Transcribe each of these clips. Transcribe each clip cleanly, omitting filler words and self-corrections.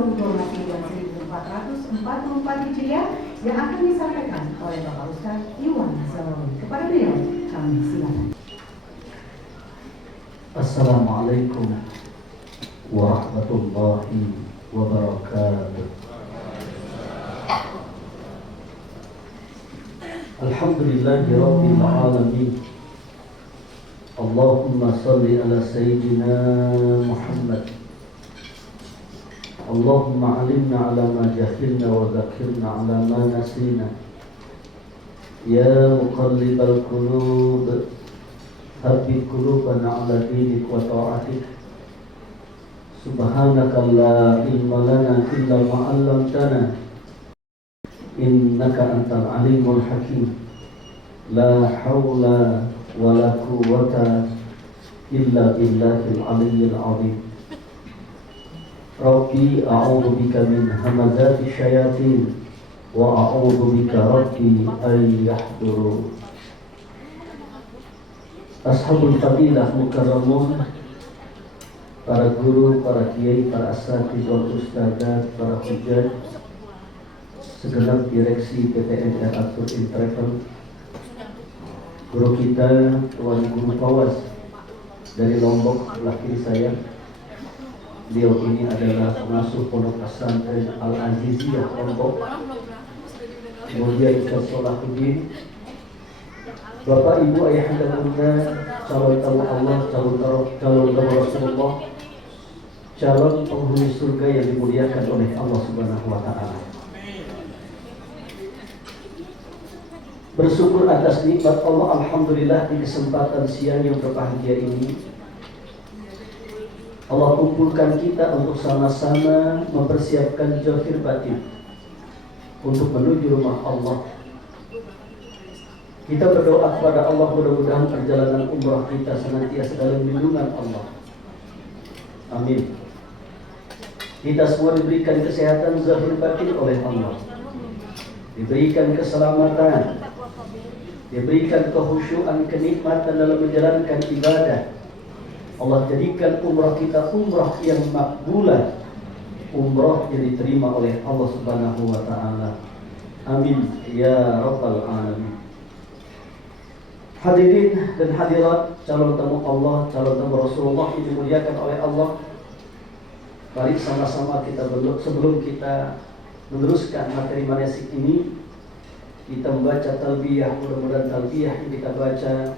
2022 Masih dan 1444 Hijriah yang akan disampaikan oleh Bapak Ustaz Iwan Zalawi. Kepada beliau kami silakan. Assalamualaikum warahmatullahi wabarakatuh. Alhamdulillahi rabbil alamin. Allahumma salli ala sayyidina Muhammad. Allahumma alimna ala ma jahilna wa zakirna ala ma nasina. Ya muqallibal qulub, thabbit qulubana ala dinik wa ta'atik. Subhanaka la ilma lana illa ma 'allamtana, innaka antal alimul hakim. La haula wa la quwwata illa billahil aliyyil azim. Rabbi a'udzu bika min hamazati syayatin wa a'udzu bika rabbi ay yahdurun. Ashabul fadilah mukarramun, para guru, para kiai, para asatidz wal ustadzat, para hujjah, segenap direksi PTN Al-Atur Travel, guru kita Tuan Guru Fawaz dari Lombok sebelah kiri saya. Beliau ini adalah pengasuh Pondok Pesantren Al-Aziziyah Lombok. Kemudian Ustaz Solahuddin, Bapak Ibu Ayahanda Bunda, calon tamu Allah, calon tamu Rasulullah, calon penghuni surga yang dimuliakan oleh Allah Subhanahu wa taala. Bersyukur atas nikmat Allah, alhamdulillah, di kesempatan siang yang berbahagia ini Allah kumpulkan kita untuk sama-sama mempersiapkan zahir batin untuk menuju rumah Allah. Kita berdoa kepada Allah, mudah-mudahan perjalanan umrah kita senantiasa dalam lindungan Allah. Amin. Kita semua diberikan kesehatan zahir batin oleh Allah, diberikan keselamatan, diberikan kehusyuan, kenikmatan dalam menjalankan ibadah. Allah jadikan umrah kita umrah yang makbulah, umrah yang diterima oleh Allah Subhanahu wa taala. Amin ya rabbal alamin. Hadirin dan hadirat, calon tamu Allah, calon tamu Rasulullah yang dimuliakan oleh Allah. Mari sama-sama kita sebelum kita meneruskan materi manasik ini, kita membaca talbiyah. Mudah-mudahan talbiyah yang kita baca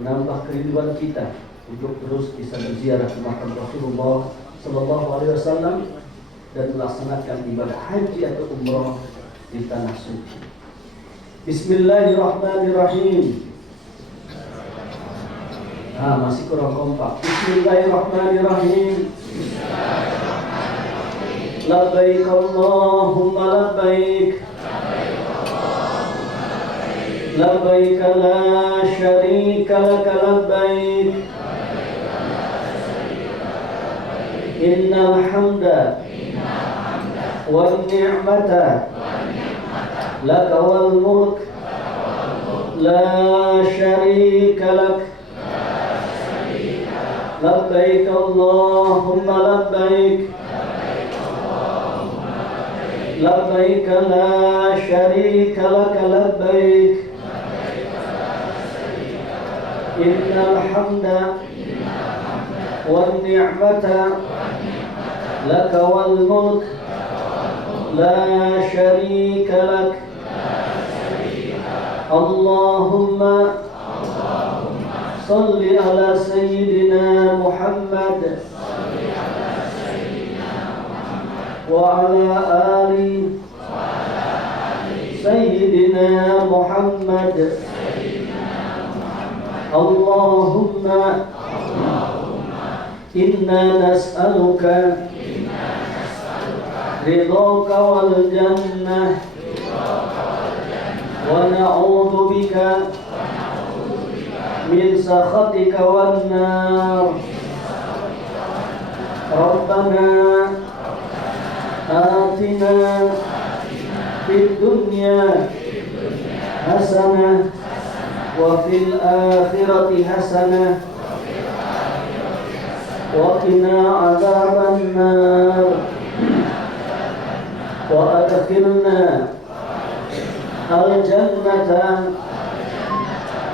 menambah kerinduan kita untuk terus bisa berziarah ke makam Rasulullah Sallallahu Alaihi Wasallam dan melaksanakan ibadah haji atau umrah di tanah suci. Bismillahirrahmanirrahim. Masih kurang kompak. Bismillahirrahmanirrahim. Labbaik Allahumma labbaik. Labbaik la syarika laka labbaik. Innal hamda wan ni'mata laka wal mulk la syarika lak. Labbaik Allahumma labbaik. Labbaik la syarika laka labbaik. Innal hamda wan ni'mata laka wal mulk la syarika lak. Allahumma salli ala sayyidina Muhammad wa ala ali sayyidina Muhammad. Allahumma inna nas'aluka ridhaka wal jannah wa na'udzu bika min sakhatika wan nar. Rabbana atina fid dunya hasanah wa fil akhirati hasanah wa qina adzaban nar. وأدخلنا الجنة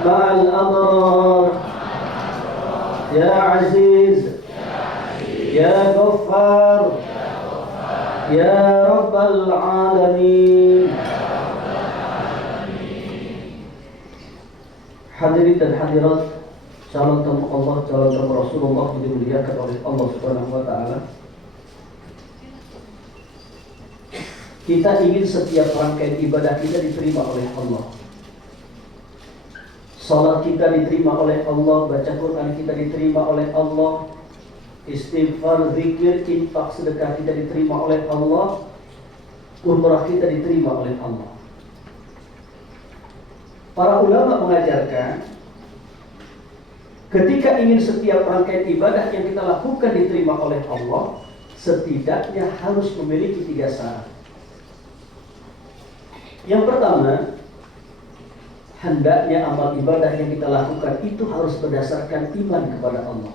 مع الأبرار يا عزيز يا غفار يا رب العالمين. Hadirin dan hadirat, calon tamu Allah, calon tamu Rasulullah yang dimuliakan oleh Allah Subhanahu wa taala. Kita ingin setiap rangkaian ibadah kita diterima oleh Allah. Salat kita diterima oleh Allah, baca Quran kita diterima oleh Allah, istighfar, zikir, infak, sedekah kita diterima oleh Allah, umrah kita diterima oleh Allah. Para ulama mengajarkan, ketika ingin setiap rangkaian ibadah yang kita lakukan diterima oleh Allah, setidaknya harus memiliki 3 syarat. Yang pertama, hendaknya amal ibadah yang kita lakukan itu harus berdasarkan iman kepada Allah.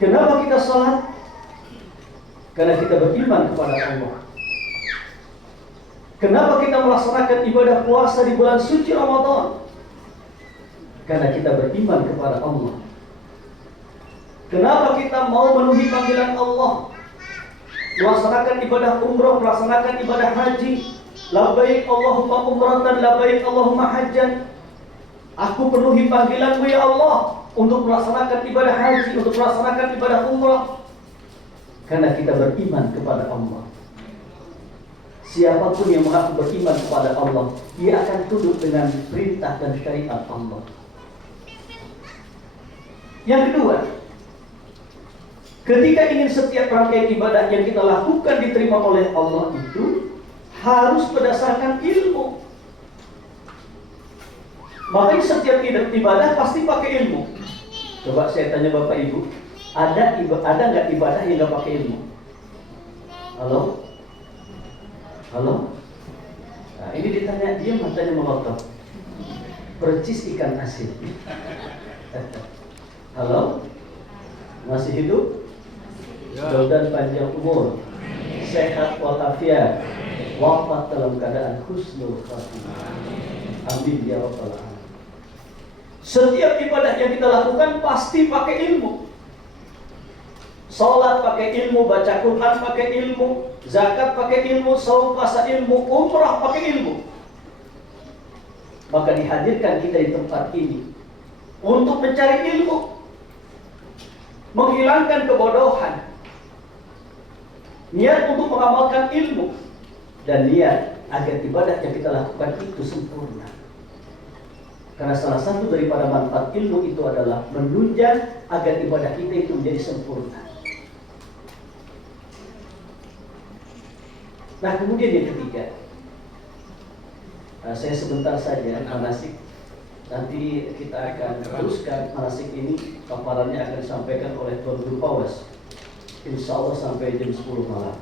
Kenapa kita sholat? Karena kita beriman kepada Allah. Kenapa kita melaksanakan ibadah puasa di bulan suci Ramadan? Karena kita beriman kepada Allah. Kenapa kita mau memenuhi panggilan Allah? Melaksanakan ibadah umrah, melaksanakan ibadah haji. Labbaik Allahumma umratan, labbaik Allahumma hajjan. Aku penuhi panggilanmu ya Allah untuk melaksanakan ibadah haji, untuk melaksanakan ibadah umrah. Karena kita beriman kepada Allah. Siapapun yang mengaku beriman kepada Allah, dia akan tunduk dengan perintah dan syariat Allah. Yang kedua, ketika ingin setiap rangkaian ibadah yang kita lakukan diterima oleh Allah itu harus berdasarkan ilmu. Makanya setiap ibadah pasti pakai ilmu. Coba saya tanya Bapak Ibu, ada nggak ibadah yang nggak pakai ilmu? Halo? Halo? Nah, ini ditanya, dia matanya melotot. Percis ikan asin. Halo? Masih hidup? Dan panjang umur, sehat walafiat, wafat dalam keadaan husnul khatimah. Amin ya rabbal alamin. Setiap ibadah yang kita lakukan pasti pakai ilmu. Salat pakai ilmu, baca Quran pakai ilmu, zakat pakai ilmu, saum puasa ilmu, umrah pakai ilmu. Maka dihadirkan kita di tempat ini untuk mencari ilmu, menghilangkan kebodohan, niat untuk mengamalkan ilmu, dan niat agar ibadah yang kita lakukan itu sempurna. Karena salah satu daripada manfaat ilmu itu adalah menunjang agar ibadah kita itu menjadi sempurna. Nah, kemudian yang ketiga, saya sebentar saja manasik. Nanti kita akan teruskan manasik ini, paparannya akan disampaikan oleh Tuan Guru Pawas. Insya Allah sampai jam 10 malam.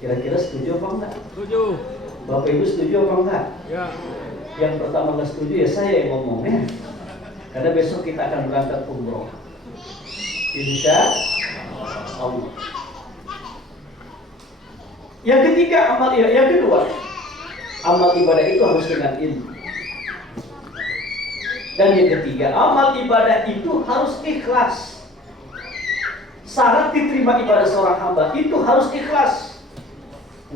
Kira-kira setuju apa enggak? Setuju. Bapak Ibu setuju apa enggak? Ya. Yang pertama nggak setuju ya saya yang ngomongnya. Karena besok kita akan berangkat umroh. Insya Allah. Yang ketiga, yang kedua, amal ibadah itu harus dengan ilmu. Dan yang ketiga, amal ibadah itu harus ikhlas. Syarat diterima ibadah seorang hamba itu harus ikhlas.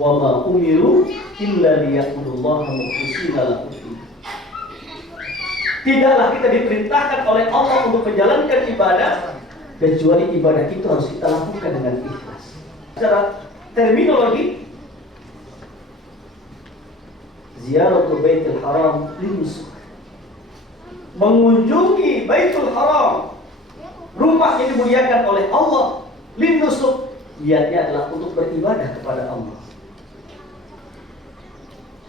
Wa ma umiru illa liya'budullaha mukhlishina lahu din. Tidaklah kita diperintahkan oleh Allah untuk menjalankan ibadah kecuali ibadah itu harus kita lakukan dengan ikhlas. Secara terminologi, ziaratul baitul haram linusuk, mengunjungi baitul haram, rumah yang dimuliakan oleh Allah, linusuk, niatnya adalah untuk beribadah kepada Allah.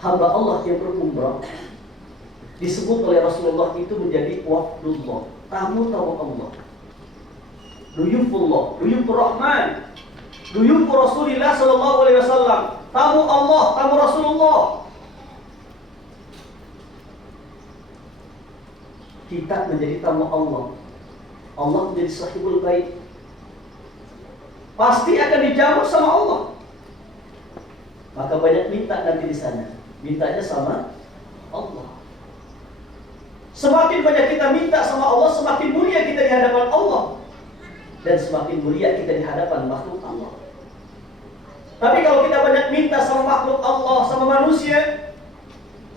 Hamba Allah yang berumrah disebut oleh Rasulullah itu menjadi wafdullah, tamu-tamu Allah, duyufullah, duyufur Rahman, duyufur Rasulullah sallallahu alaihi wasallam, tamu Allah, tamu Rasulullah. Kita menjadi tamu Allah, Allah menjadi sahibul bait. pasti akan dijawab sama Allah. Maka banyak minta nanti di sana. Mintanya sama Allah. Semakin banyak kita minta sama Allah, semakin mulia kita di hadapan Allah. Dan semakin mulia kita di hadapan makhluk Allah. Tapi kalau kita banyak minta sama makhluk Allah, sama manusia,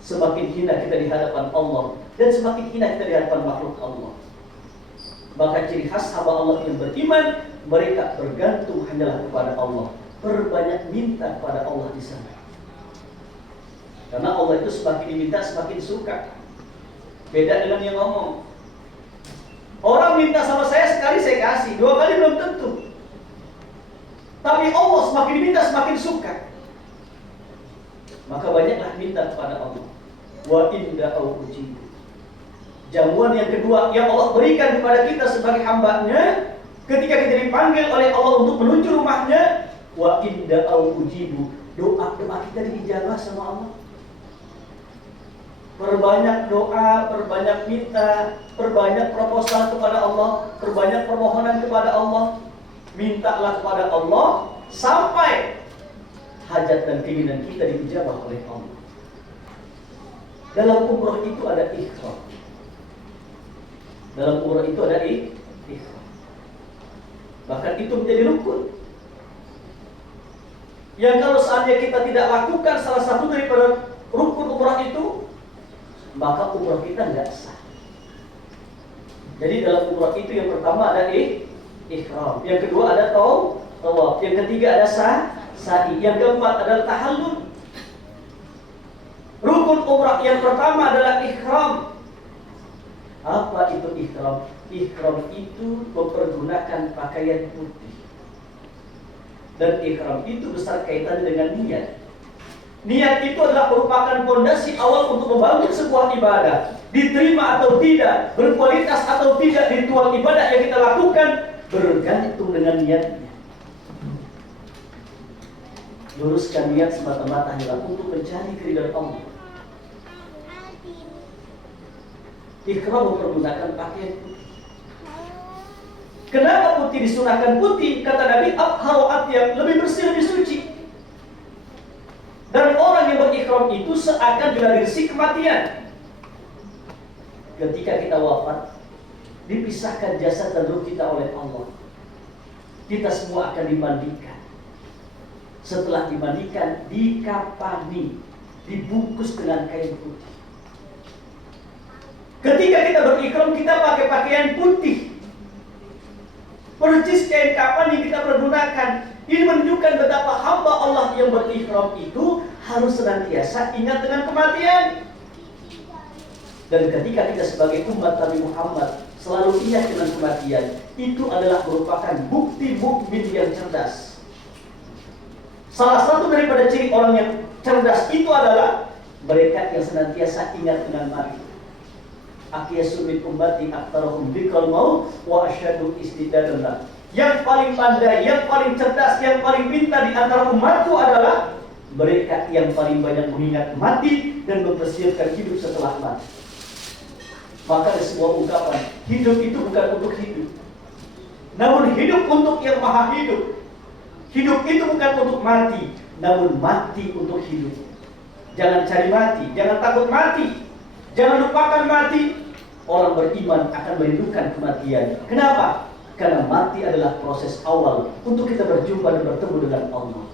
semakin hina kita di hadapan Allah. Dan semakin hina kita di hadapan makhluk Allah. Maka ciri khas hamba Allah yang beriman, mereka bergantung hanyalah kepada Allah. Perbanyak minta kepada Allah di sana. Karena Allah itu semakin diminta semakin suka. Beda dengan yang ngomong. Orang minta sama saya sekali saya kasih, 2 kali belum tentu. Tapi Allah semakin diminta semakin suka. Maka banyaklah minta kepada Allah. Wa inda au ujibu. Jamuan yang kedua yang Allah berikan kepada kita sebagai hambanya, ketika kita dipanggil oleh Allah untuk menuju rumahnya, wa inda au ujibu. Doa-doa kita diijabah sama Allah. Perbanyak doa, perbanyak minta, perbanyak proposal kepada Allah, perbanyak permohonan kepada Allah. Mintalah kepada Allah sampai hajat dan keinginan kita diijabah oleh Allah. Dalam umrah itu ada ikhram. Dalam umrah itu ada ikhram. Bahkan itu menjadi rukun. Yang kalau saatnya kita tidak lakukan salah satu daripada rukun umrah itu, maka umrah kita nggak sah. Jadi dalam umrah itu yang pertama ada ikhram, yang kedua ada tawaf, yang ketiga ada sa'i, yang keempat adalah tahallul. Rukun umrah yang pertama adalah ikhram. Apa itu ikhram? Ikhram itu mempergunakan pakaian putih. Dan ikhram itu besar kaitannya dengan niat. Niat itu adalah merupakan fondasi awal untuk membangun sebuah ibadah. Diterima atau tidak, berkualitas atau tidak ritual ibadah yang kita lakukan bergantung dengan niatnya. Luruskan niat semata-mata hanya untuk mencari keridhaan Allah. Ikhram mempergunakan pakaian putih. Kenapa putih disunahkan putih? Kata Nabi, abharu atyab, lebih bersih, lebih suci. Dan orang yang berikhram itu seakan dilarisi kematian. Ketika kita wafat, dipisahkan jasad dan ruh kita oleh Allah. Kita semua akan dimandikan. Setelah dimandikan, dikafani, dibungkus dengan kain putih. Ketika kita berikhram, kita pakai pakaian putih. Percis kain kafan yang kita pergunakan. Ini menunjukkan betapa hamba Allah yang berikhram itu harus senantiasa ingat dengan kematian. Dan ketika kita sebagai umat Nabi Muhammad selalu ingat dengan kematian, itu adalah merupakan bukti mukmin yang cerdas. Salah satu daripada ciri orang yang cerdas itu adalah mereka yang senantiasa ingat dengan mati. Aqiyasu min ummati aktaruhum dzikral maut wa asyadu istidadan. Yang paling pandai, yang paling cerdas, yang paling pintar di antara umatku adalah mereka yang paling banyak mengingat mati dan mempersiapkan hidup setelah mati. Maka ada sebuah ungkapan, hidup itu bukan untuk hidup, namun hidup untuk yang maha hidup. Hidup itu bukan untuk mati, namun mati untuk hidup. Jangan cari mati, jangan takut mati, jangan lupakan mati. Orang beriman akan merindukan kematian. Kenapa? Karena mati adalah proses awal untuk kita berjumpa dan bertemu dengan Allah.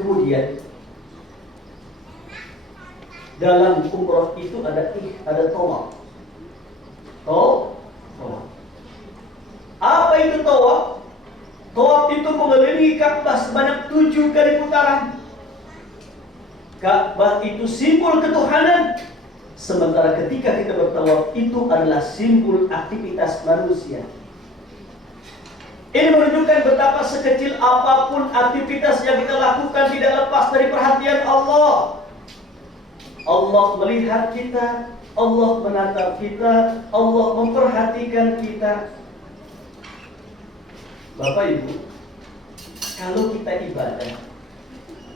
Kemudian dalam umrah itu ada tawaf. Tawaf. Apa itu tawaf? Tawaf itu mengelilingi Ka'bah sebanyak 7 kali putaran. Ka'bah itu simbol ketuhanan. Sementara ketika kita bertawaf itu adalah simbol aktivitas manusia. Ini menunjukkan betapa sekecil apapun aktivitas yang kita lakukan tidak lepas dari perhatian Allah. Allah melihat kita, Allah menatap kita, Allah memperhatikan kita. Bapak Ibu, kalau kita ibadah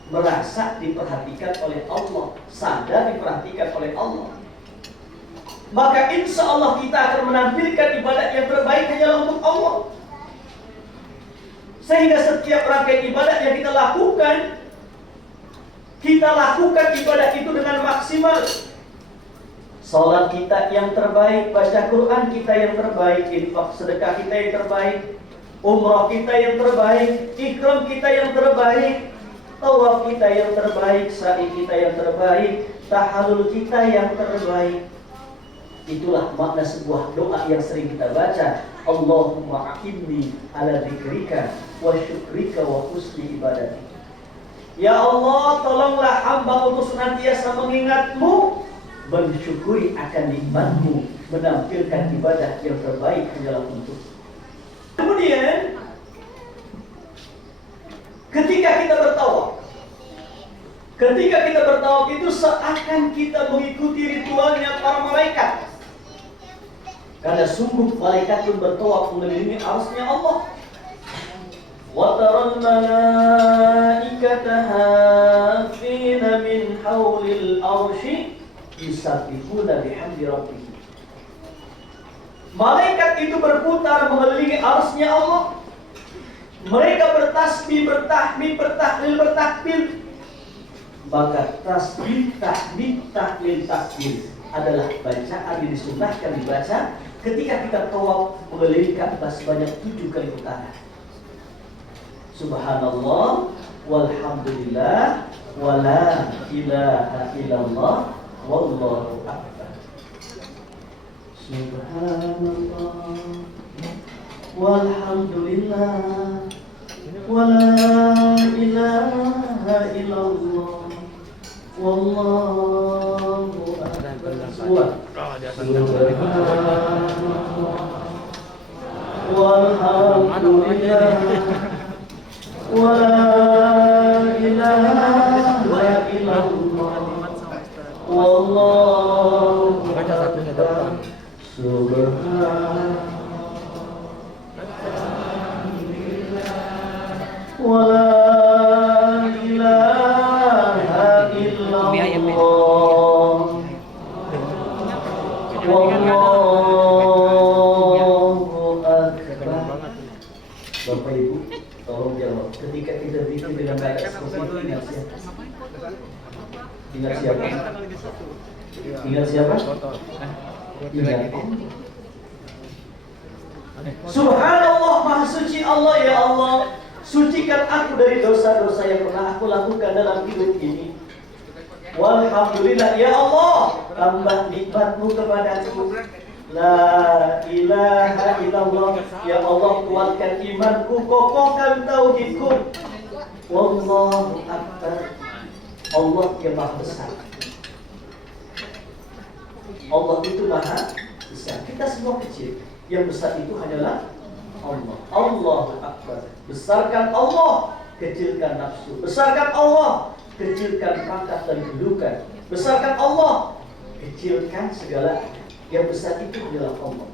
merasa diperhatikan oleh Allah, sadar diperhatikan oleh Allah, maka insya Allah kita akan menampilkan ibadah yang terbaik hanyalah untuk Allah. Sehingga setiap rangkaian ibadah yang kita lakukan ibadah itu dengan maksimal. Salat kita yang terbaik, baca Quran kita yang terbaik, infak sedekah kita yang terbaik, umrah kita yang terbaik, ikram kita yang terbaik, tawaf kita yang terbaik, sa'i kita yang terbaik, tahallul kita yang terbaik. Itulah makna sebuah doa yang sering kita baca. Allahumma a'inni ala dzikrika wa syukrika wa husni ibadatik. Ya Allah, tolonglah hamba untuk senantiasa mengingat-Mu, mensyukuri akan nikmat-Mu, menampilkan ibadah yang terbaik hanyalah untuk. Kemudian ketika kita bertawaf itu seakan kita mengikuti ritualnya para malaikat. Karena sungguh malaikat pun bertawaf mengelilingi arsy-Nya Allah. Wa taral malaikata hafina min haulil arsy yusabbihuna bihamdi rabbihim. Malaikat itu berputar mengelilingi arsy-Nya Allah. Mereka bertasbih, bertahmid, bertahlil, bertakbir. Maka tasbih, tahmid, tahlil, takbir adalah bacaan yang disunnahkan dibaca ketika kita tawaf mengelilingi Ka'bah sebanyak 7 kali putaran. Subhanallah, walhamdulillah, wala ilaha illallah, wallahu akbar. Subhanallah, walhamdulillah, wala ilaha illallah, wallahu akbar. Walhamdulillah, wala ilaha illallah, wallahu akbar. Subhanallah, wala ilaha illallah, wallahu akbar. Bapak Ibu, tolong jawab. Ketika kita bikin dengan baik seperti itu, ingat siapa? Ingat siapa? Ingat Allah. Subhanallah, maha suci Allah. Ya Allah, sucikan aku dari dosa-dosa yang pernah aku lakukan dalam hidup ini. Walhamdulillah, ya Allah, tambah nikmat-Mu kepadaku. La ilaha illallah, ya Allah, kuatkan imanku, kokohkan tauhidku. Wallahu akbar. Allah yang maha besar. Allah itu maha besar. Kita semua kecil. Yang besar itu hanyalah Allah. Allahu akbar. Besarkan Allah, kecilkan nafsu. Besarkan Allah, kecilkan pangkat dan kedudukan. Besarkan Allah, kecilkan segala. Yang besar itu adalah Allah.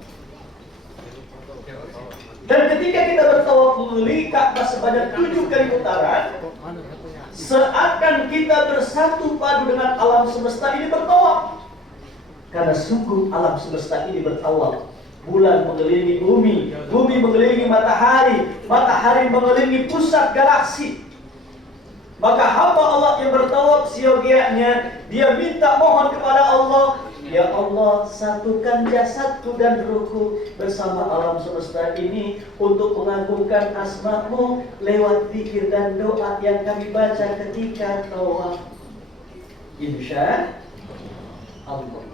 Dan ketika kita bertawaf mengelilingi Ka'bah sebanyak 7 kali putaran, seakan kita bersatu padu dengan alam semesta ini bertawaf. Karena sungguh alam semesta ini bertawaf. Bulan mengelilingi bumi, bumi mengelilingi matahari, matahari mengelilingi pusat galaksi. Maka hamba Allah yang bertawaf siogianya, dia minta mohon kepada Allah, ya Allah, satukan jasadku dan ruhku bersama alam semesta ini untuk mengagungkan asma-Mu lewat zikir dan doa yang kami baca ketika tawaf. Insya Allah.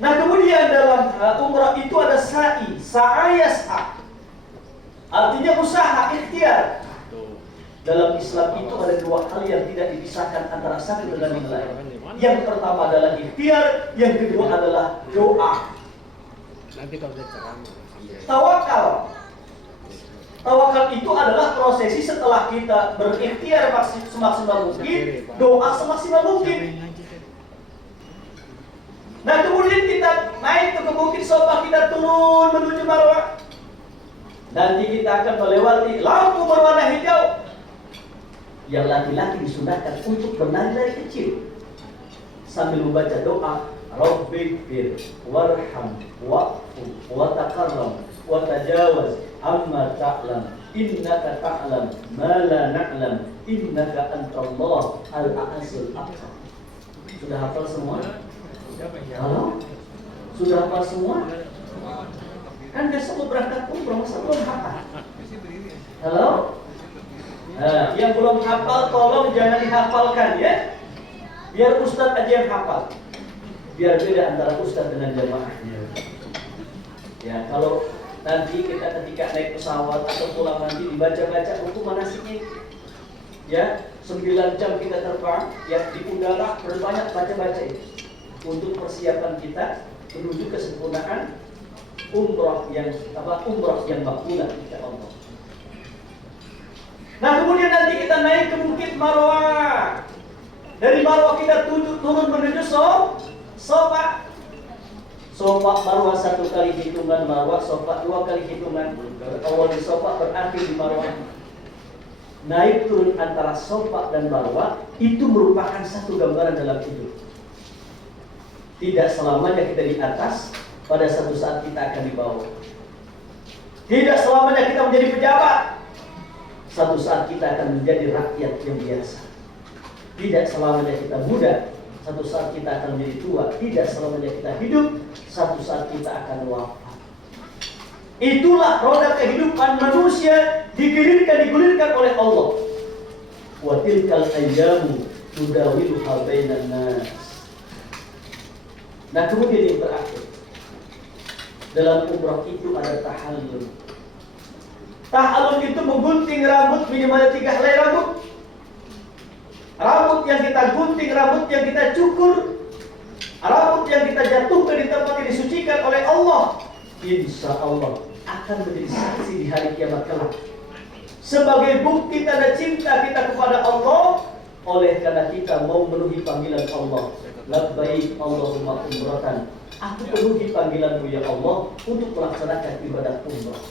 Nah, kemudian dalam umrah itu ada sa'i, sa'ayas'a. Artinya usaha, ikhtiar. Dalam Islam itu ada 2 hal yang tidak dipisahkan antara satu dengan yang lain. Yang pertama adalah ikhtiar, yang kedua adalah doa. Tawakal. Tawakal itu adalah prosesi setelah kita berikhtiar semaksimal mungkin, doa semaksimal mungkin. Nah, kemudian kita naik ke Bukit Sofa, kita turun menuju Marwah. Nanti kita akan melewati lampu berwarna hijau. Yang laki-laki disunahkan untuk berlari dari kecil. sambil membaca doa, Rabbighfir warham wa'fu wa taqarram wa tajawaz amma ta'lam innaka ta'lam ma la na'lam innaka antallah al-a'zul akbar. Sudah hafal semua? Halo? Sudah hafal semua? Kan besok mau berangkat umroh, masa belum hafal? Halo? Yang belum hafal tolong jangan dihafalkan ya. Biar ustadz aja yang hafal. Biar beda antara ustadz dengan jamaahnya. Ya, kalau nanti kita ketika naik pesawat atau pulang nanti dibaca-baca buku manasiknya. Ya, 9 jam kita terbang, ya di udara berbanyak baca-baca itu. Untuk persiapan kita menuju kesempurnaan umrah yang makbulah insyaallah. Nah, kemudian nanti kita naik ke Bukit Marwah. Dari Marwah kita turun menuju Sofa. Sofa Marwah 1 kali hitungan Marwah, Sofa 2 kali hitungan. Awal di Sofa berakhir di Marwah. Naik turun antara Sofa dan Marwah itu merupakan satu gambaran dalam hidup. Tidak selamanya kita di atas, pada satu saat kita akan di bawah. Tidak selamanya kita menjadi pejabat, satu saat kita akan menjadi rakyat yang biasa. Tidak selamanya kita muda, satu saat kita akan menjadi tua. Tidak selamanya kita hidup, satu saat kita akan wafat. Itulah roda kehidupan manusia digulirkan oleh Allah. Wa tilkal ayyamu nudawiluha bainan nas. Nah, kemudian yang terakhir, dalam umrah itu ada tahallul. Tahallul itu menggunting rambut minimal 3 helai rambut. Rambut yang kita gunting, rambut yang kita cukur, rambut yang kita jatuhkan di tempat yang disucikan oleh Allah, insya Allah akan menjadi saksi di hari kiamat kelak. Sebagai bukti tanda cinta kita kepada Allah, oleh karena kita mau memenuhi panggilan Allah. Labbaik Allahumma umratan. Aku penuhi panggilanmu ya Allah untuk melaksanakan ibadah umrah.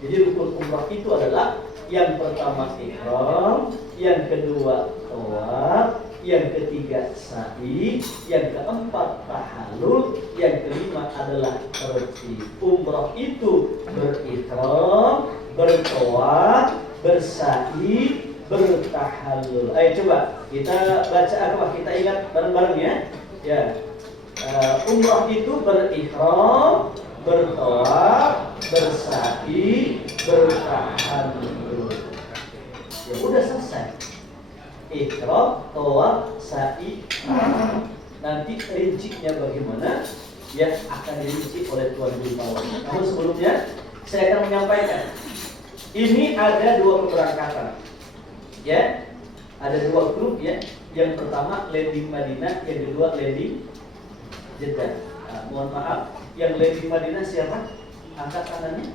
Jadi rukun umrah itu adalah yang pertama ihram, yang kedua tawaf, yang ketiga sa'i, yang keempat tahallul, yang kelima adalah tertib. Umrah itu berihram, bertawaf, bersa'i, bertahallul. Ayo coba kita baca apa? Kita ingat bareng-bareng ya. Ya. Umrah itu berihram, bertawaf, bersa'i, bertahallul. Ya udah selesai. Ihram, tawaf, sa'i, tahallul. Nanti rincinya bagaimana? Ya akan dirinci oleh Tuan Guru Mawar. Namun sebelumnya saya akan menyampaikan. Ini ada 2 keberangkatan. Ya, ada 2 grup ya. Yang pertama landing Madinah, yang kedua landing Jeddah. Mohon maaf, yang landing Madinah siapa? Angkat tangannya.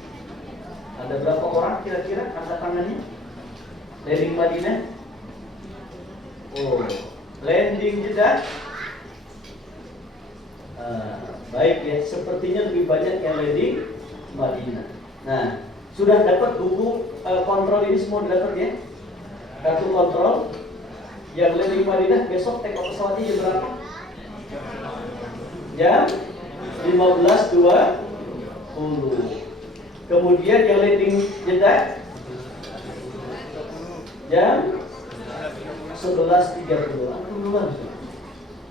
Ada berapa orang kira-kira angkat tangannya? Landing Madinah. Oh, landing Jeddah. Baik ya, sepertinya lebih banyak yang landing Madinah. Nah, sudah dapat buku kontrol ini semua dapat ya? Kartu kontrol. Yang landing Madinah besok take off pesawatnya jam berapa? Jam 15.20. Kemudian yang landing Jeddah jam 11.30.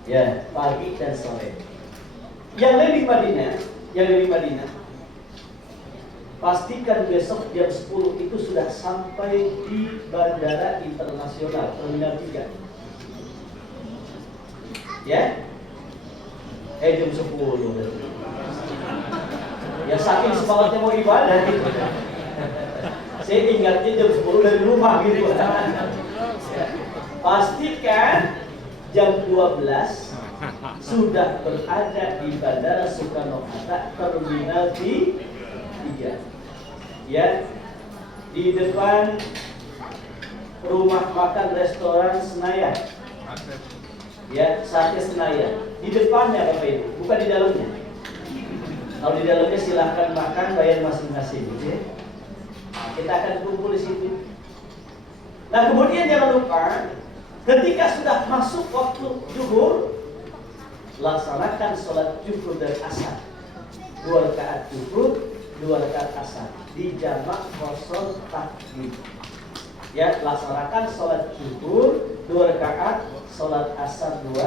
Ya, pagi dan sore. Yang landing Madinah, pastikan besok jam 10 itu sudah sampai di Bandara Internasional Terminal 3. Ya? Jam 10. Ya saking semangatnya mau ibadah gitu. Saya ingatnya jam 10 dari rumah gitu. Pastikan jam 12 sudah berada di Bandara Soekarno-Hatta Terminal 3. Ya, di depan rumah makan restoran Senayan. Ya, Sate Senayan. Di depannya Bapak Ibu, bukan di dalamnya. Kalau di dalamnya silahkan makan, bayar masing-masing. Ya. Nah, kita akan kumpul di situ. Nah, kemudian jangan lupa Ketika sudah masuk waktu zuhur, laksanakan sholat zuhur dan asar. 2 rakaat zuhur, 2 rakaat asar. Di jamak kosong takdim. Ya, laksanakan sholat zuhur 2 rakaat, sholat asar 2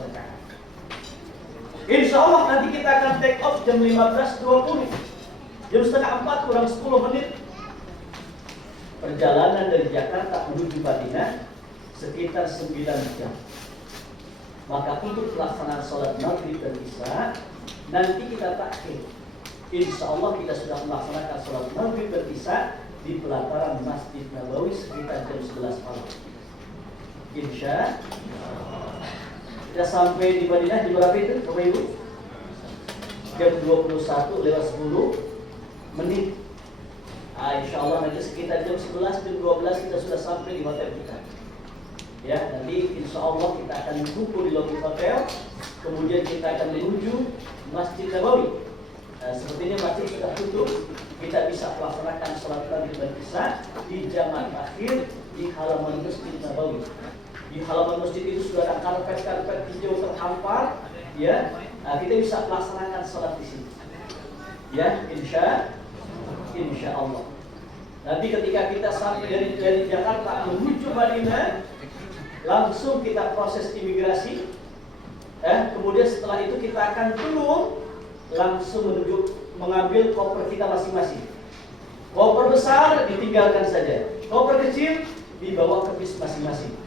rakaat. Insya Allah nanti kita akan take off jam 15.20. Jam setengah 4 kurang 10 menit. Perjalanan dari Jakarta menuju Madinah sekitar 9 jam. Maka untuk pelaksanaan sholat maghrib dan isya nanti kita takhir. Insya Allah kita sudah melaksanakan sholat maghrib dan isya di pelataran Masjid Nabawi sekitar jam 11 malam. Insya kita sampai di Madinah di berapa itu, Bapak Ibu? Jam 21:10. Insya Allah nanti sekitar jam 11, jam 12 kita sudah sampai di hotel kita. Ya, nanti insya Allah kita akan kumpul di lobi hotel. Kemudian kita akan menuju Masjid Nabawi. Sepertinya masjid sudah tutup. Kita bisa melaksanakan sholat maghrib dan isya di jamaah akhir di halaman Masjid Nabawi. Di halaman masjid itu sudah ada karpet-karpet hijau terhampar. Ya, kita bisa melaksanakan sholat di sini. Ya, insya Allah. Nanti ketika kita sampai dari Jakarta menuju Madinah, langsung kita proses imigrasi. Kemudian setelah itu kita akan turun langsung menuju mengambil koper kita masing-masing. Koper besar ditinggalkan saja. Koper kecil dibawa ke bis masing-masing.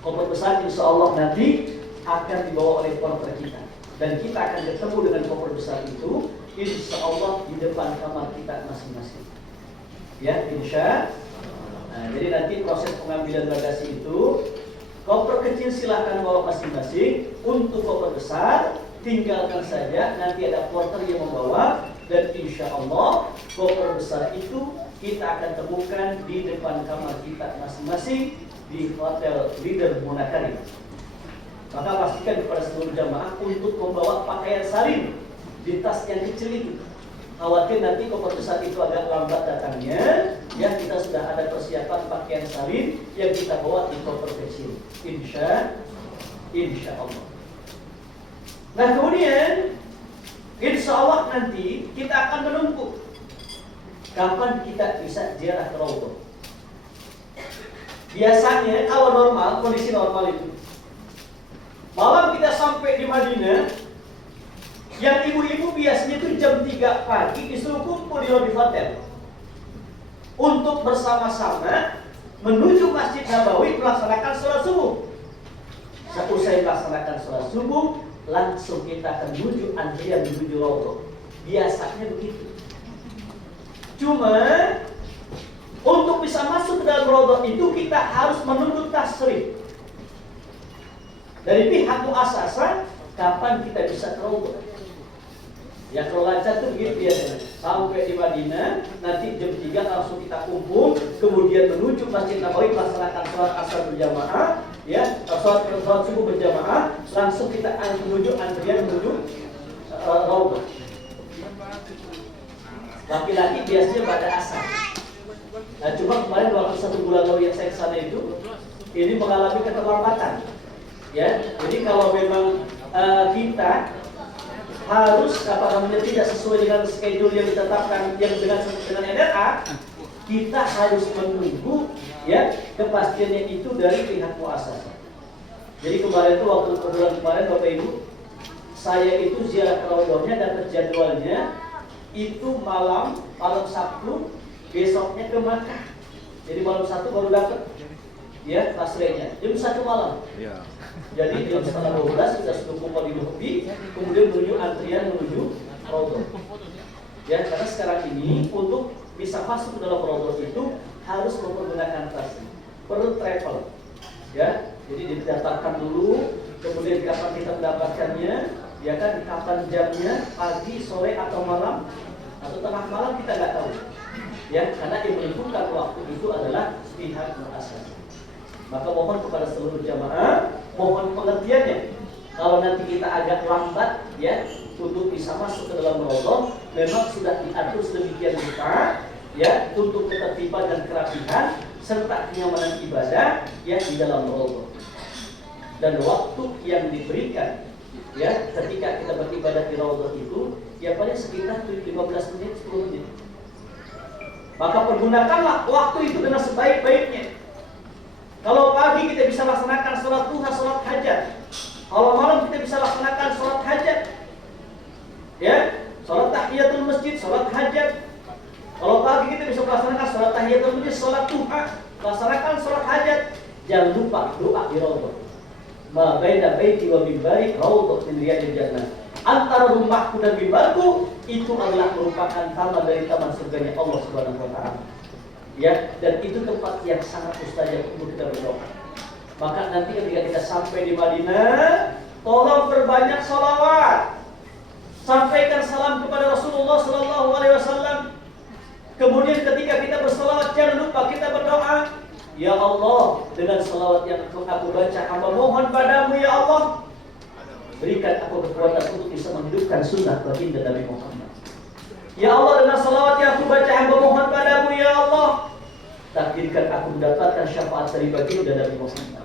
Koper besar insya Allah nanti akan dibawa oleh porter kita. Dan kita akan ketemu dengan koper besar itu insya Allah di depan kamar kita masing-masing. Ya, insya. Jadi nanti proses pengambilan bagasi itu, koper kecil silahkan bawa masing-masing. Untuk koper besar tinggalkan saja, nanti ada porter yang membawa. Dan insya Allah koper besar itu kita akan temukan di depan kamar kita masing-masing di hotel Leader Munakarim. Maka pastikan kepada seluruh jamaah untuk membawa pakaian salin di tas yang kecil itu. Khawatir nanti koper besar itu agak lambat datangnya, ya kita sudah ada persiapan pakaian salin yang kita bawa di koper kecil. Insya Allah. Nah kemudian insya Allah nanti kita akan menunggu kapan kita bisa ziarah ke Raudhah. Biasanya kalau normal, kondisi normal itu malam kita sampai di Madinah, yang ibu-ibu biasanya itu jam 3 pagi disuruh kumpul di lobi hotel untuk bersama-sama menuju Masjid Nabawi melaksanakan sholat subuh. Seusai melaksanakan sholat subuh, langsung kita akan menuju antrian menuju Raudhah. Biasanya begitu. Cuma untuk bisa masuk ke dalam Raudhah itu kita harus menunggu tasrif dari pihak muassasah kapan kita bisa ke Raudhah. Ya kalau lancar tuh begitu biasanya. Sampai di Madinah, nanti jam 3 langsung kita kumpul, kemudian menuju Masjid Nabawi melaksanakan sholat asar berjamaah, ya, sholat subuh berjamaah, langsung kita menuju antrian menuju Raudhah. Laki-laki biasanya pada asar. Nah cuma kemarin waktu 1 bulan lalu yang saya kesana itu, ini mengalami keterlambatan. Ya, jadi kalau memang kita harus tidak sesuai dengan schedule yang ditetapkan yang dengan NRA, kita harus menunggu ya kepastiannya itu dari pihak muassasah. Jadi kemarin itu waktu bulan kemarin Bapak Ibu, saya itu ziarah ke Raudhahnya dapat jadwalnya itu malam Sabtu, besoknya ke Makkah. Jadi malam Sabtu baru dapat ya tasrenya jam 1 malam. Ya. Jadi jam setengah 12 kita sudah kumpul di lobi, kemudian menuju antrian menuju Raudhah. Ya, karena sekarang ini untuk bisa masuk ke dalam Raudhah itu harus mempergunakan taksi, perlu travel. Ya, jadi didaftarkan dulu, kemudian kapan kita mendapatkannya, ya kan, kapan jamnya, pagi, sore atau malam atau tengah malam kita nggak tahu. Ya, karena yang menentukan waktu itu adalah pihak muassasah. Maka mohon kepada seluruh jamaah, mohon pengertiannya. Kalau nanti kita agak lambat ya untuk bisa masuk ke dalam Raudhah, memang sudah diatur sedemikian rupa ya untuk ketertiban dan kerapihan serta kenyamanan ibadah ya di dalam Raudhah. Dan waktu yang diberikan ya ketika kita beribadah di Raudhah itu ya paling sekitar 15 menit 10 menit. Maka pergunakanlah waktu itu dengan sebaik-baiknya. Kalau pagi kita bisa laksanakan sholat duha, sholat hajat. Kalau malam kita bisa laksanakan sholat hajat. Ya, sholat tahiyatul masjid, sholat hajat. Kalau pagi kita bisa melaksanakan sholat tahiyatul masjid, sholat duha, laksanakan sholat hajat. Jangan lupa doa di Raudhah. Ma baina baiti wa mimbari raudhah min riyadil jannah. Antara rumahku dan mimbarku itu adalah merupakan taman dari taman surganya Allah Subhanahu wa taala. Ya, dan itu tempat yang sangat mustajab untuk kita berdoa. Maka nanti ketika kita sampai di Madinah, tolong perbanyak salawat. Sampaikan salam kepada Rasulullah sallallahu alaihi wasallam. Kemudian ketika kita bersalawat jangan lupa kita berdoa, ya Allah, dengan salawat yang aku baca, hamba mohon padamu ya Allah, berikan aku kekuatan untuk bisa menghidupkan sunnah baginda Nabi Muhammad. Ya Allah, dengan salawat yang aku baca, hamba mohon padamu ya Allah, takdirkan aku mendapatkan syafaat dari baginda Nabi Muhammad.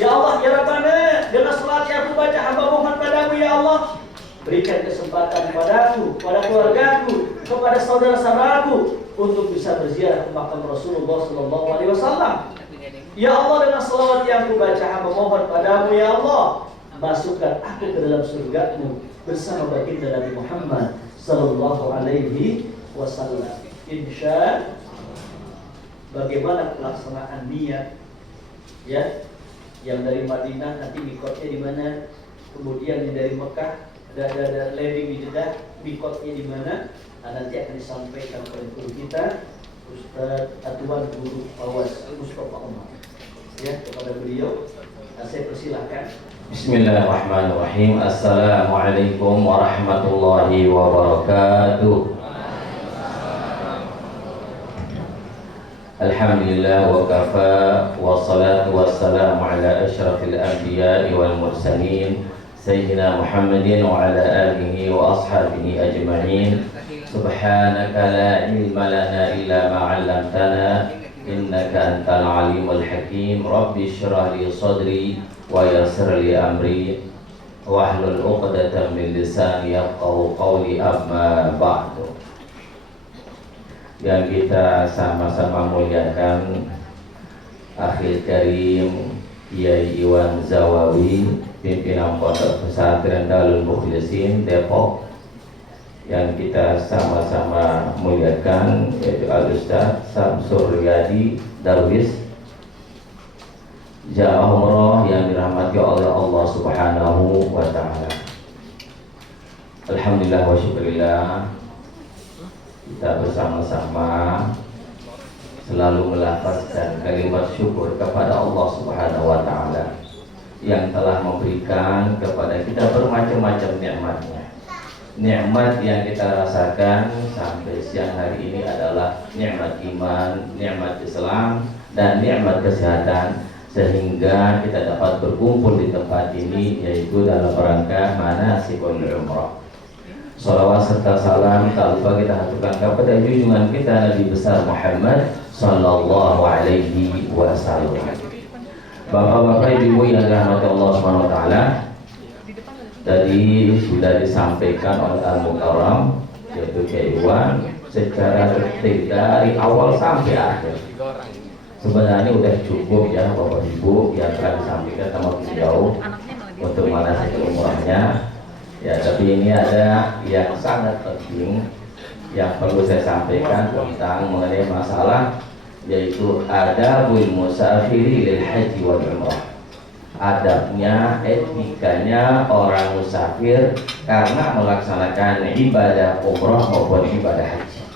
Ya Allah, ya Rabbana, dengan salawat yang aku baca, hamba mohon padamu ya Allah, berikan kesempatan padaku, pada keluargaku, kepada saudara-saudaraku untuk bisa berziarah ke makam Rasulullah sallallahu alaihi wasallam. Ya Allah, dengan salawat yang aku baca, hamba mohon padamu ya Allah, masukkan aku ke dalam surgamu bersama baginda Nabi Muhammad sallallahu alaihi wasallam. Insya bagaimana pelaksanaan niat ya, yang dari Madinah nanti mikotnya di mana, kemudian yang dari Mekah ada landing di Jeddah, mikotnya di mana, nanti akan disampaikan oleh guru kita Ustaz Atuan Guru Awas Mustafa Umar ya, kepada beliau. Saya persilahkan. Bismillahirrahmanirrahim. Assalamualaikum warahmatullahi wabarakatuh. Alhamdulillah wa kafa, wa salatu wassalamu ala asyrafil anbiya'i wal mursalin Sayyidina Muhammadin wa ala alihi wa ashabihi ajma'in. Subhanaka la ilma lana illa ma 'allamtana innaka antal alimul hakim. Rabbi shrah li sadri wa yassir li amri wahlul 'uqdatam min lisani yafqahu qawli, amma ba'du. Yang kita sama-sama muliakan Akhil Karim Kiai Iwan Zawawi, pimpinan Pondok Pesantren Darul Mukhlisin Depok, yang kita sama-sama muliakan yaitu Al-Ustaz Samsur Riyadi Darwis, jamaah umroh yang dirahmati oleh Allah Subhanahu wa taala. Alhamdulillah wa syukurillah, kita bersama-sama selalu melafazkan kalimat syukur kepada Allah Subhanahu wa taala yang telah memberikan kepada kita bermacam-macam nikmatnya. Nikmat yang kita rasakan sampai siang hari ini adalah nikmat iman, nikmat Islam, dan nikmat kesehatan, sehingga kita dapat berkumpul di tempat ini, yaitu dalam rangka manasikul umrah. Salawat serta salam tak lupa kita haturkan kepada junjungan kita Nabi besar Muhammad sallallahu alaihi wasallam. Bapak-bapak, ibu yang dirahmati Allah Subhanahu wa taala, tadi sudah disampaikan oleh Al-Mukarram yaitu Kiai Iwan secara detail dari awal sampai akhir. Sebenarnya sudah cukup ya Bapak Ibu yang telah disampaikan sama beliau untuk manasik umrahnya. Ya, tapi ini ada yang sangat penting yang perlu saya sampaikan tentang mengenai masalah, yaitu adabul musafiri lil haji wal umrah. Adabnya, etikanya orang musafir karena melaksanakan ibadah umrah maupun ibadah haji.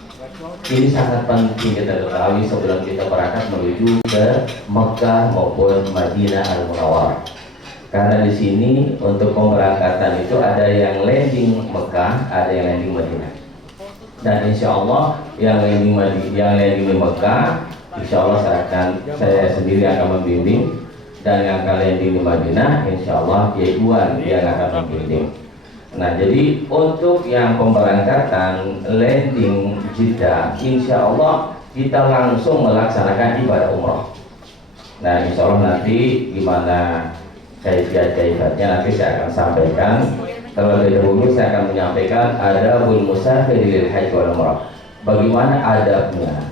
Ini sangat penting kita ketahui sebelum kita berangkat menuju ke Mekah maupun Madinah Al-Munawwarah. Karena di sini untuk pemberangkatan itu ada yang landing Mekah, ada yang landing Madinah. Dan insya Allah yang landing di Mekah, insya Allah saya sendiri akan membimbing, dan yang akan landing di Madinah, insya Allah Kiai Iwan yang akan membimbing. Nah, jadi untuk yang pemberangkatan landing Jeddah, insya Allah kita langsung melaksanakan ibadah umrah. Nah, insya Allah nanti gimana Kaifiat-kaifiatnya nanti saya akan sampaikan. Terlebih dahulu saya akan menyampaikan adabul musafir lil haji wal umrah. Bagaimana adabnya,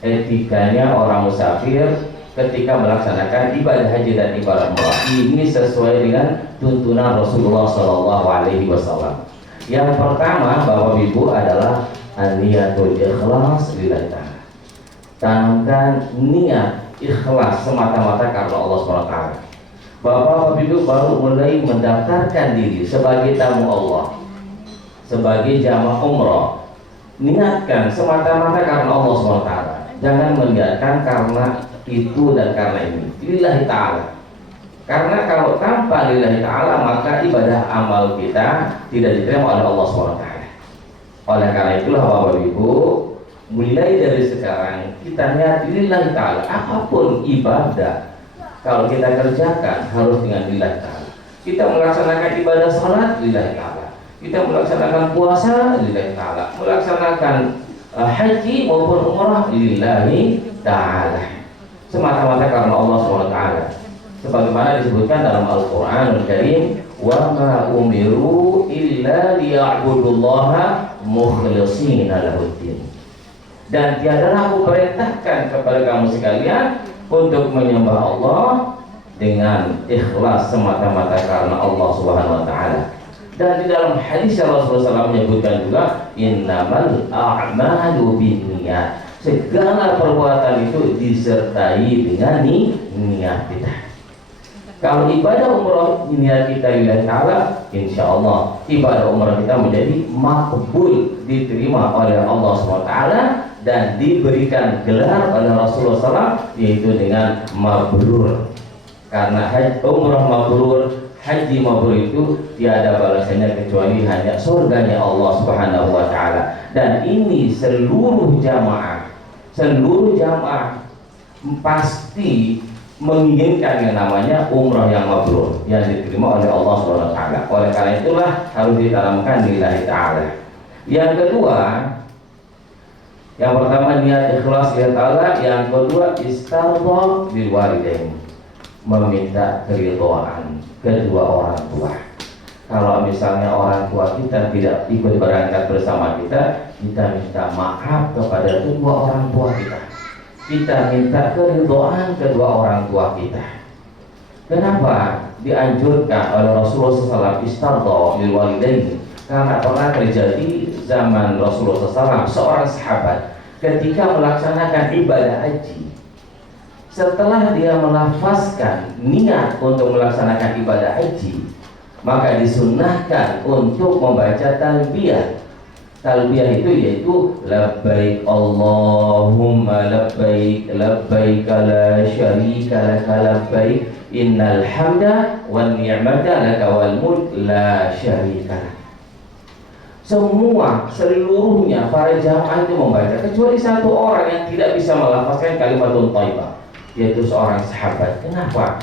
etikanya orang musafir ketika melaksanakan ibadah haji dan ibadah umrah. Ini sesuai dengan tuntunan Rasulullah SAW. Yang pertama, Bapak Ibu, adalah an-niyatul ikhlas lillahi ta'ala. Tanamkan niat ikhlas semata-mata karena Allah SWT. Bapak Ibu baru mulai mendaftarkan diri sebagai tamu Allah, sebagai jamaah umrah, niatkan semata-mata karena Allah SWT. Jangan meniatkan karena itu dan karena ini, lillahi ta'ala. Karena kalau tanpa lillahi ta'ala, maka ibadah amal kita tidak diterima oleh Allah SWT. Oleh karena itulah Bapak Ibu, mulai dari sekarang kita niat lillahi ta'ala. Apapun ibadah kalau kita kerjakan harus dengan lillahi ta'ala. Kita melaksanakan ibadah salat lillahi ta'ala, kita melaksanakan puasa lillahi ta'ala, melaksanakan haji maupun umrah lillahi ta'ala, semata-mata karena Allah SWT. Sebagaimana disebutkan dalam Al-Quranul Karim, wa ma umiru illa liya'budullaha mukhlishina lahuddin. Dan tiadalah aku perintahkan kepada kamu sekalian untuk menyembah Allah dengan ikhlas semata-mata karena Allah Subhanahu wa taala. Dan di dalam hadis Rasulullah SAW menyebutkan juga innamal a'malu binniyat. Segala perbuatan itu disertai dengan niat kita. Kalau ibadah umrah niat kita lillahi ta'ala, insya Allah ibadah umrah kita menjadi makbul, diterima oleh Allah SWT dan diberikan gelar oleh Rasulullah SAW, yaitu dengan mabrur. Karena umrah mabrur, haji mabrur itu tiada balasannya kecuali hanya surganya Allah Subhanahu wa taala. Dan ini seluruh jamaah pasti menginginkan yang namanya umrah yang mabrur yang diterima oleh Allah Subhanahu wa taala. Oleh karena itulah harus ditanamkan lillahi ta'ala. Yang kedua, yang pertama niat ikhlas lillahi ta'ala, yang kedua istarqa bil walidain, meminta keridhaan kedua orang tua. Kalau misalnya orang tua kita tidak ikut berangkat bersama kita, kita minta maaf kepada kedua orang tua kita. Kita minta keridhaan kedua orang tua kita. Kenapa dianjurkan oleh Rasulullah SAW istarqa lil walidain? Karena pernah terjadi zaman Rasulullah SAW, seorang sahabat ketika melaksanakan ibadah haji, setelah dia melafazkan niat untuk melaksanakan ibadah haji, maka disunnahkan untuk membaca talbiyah. Talbiyah itu yaitu labbaik Allahumma labbaik labbaik la syarika laka labbaik innal hamda wan ni'mata laka wal mulk la syarika lak. Seluruhnya para jamaah itu membaca, kecuali satu orang yang tidak bisa melafazkan kalimatun thayyibah, yaitu seorang sahabat. Kenapa?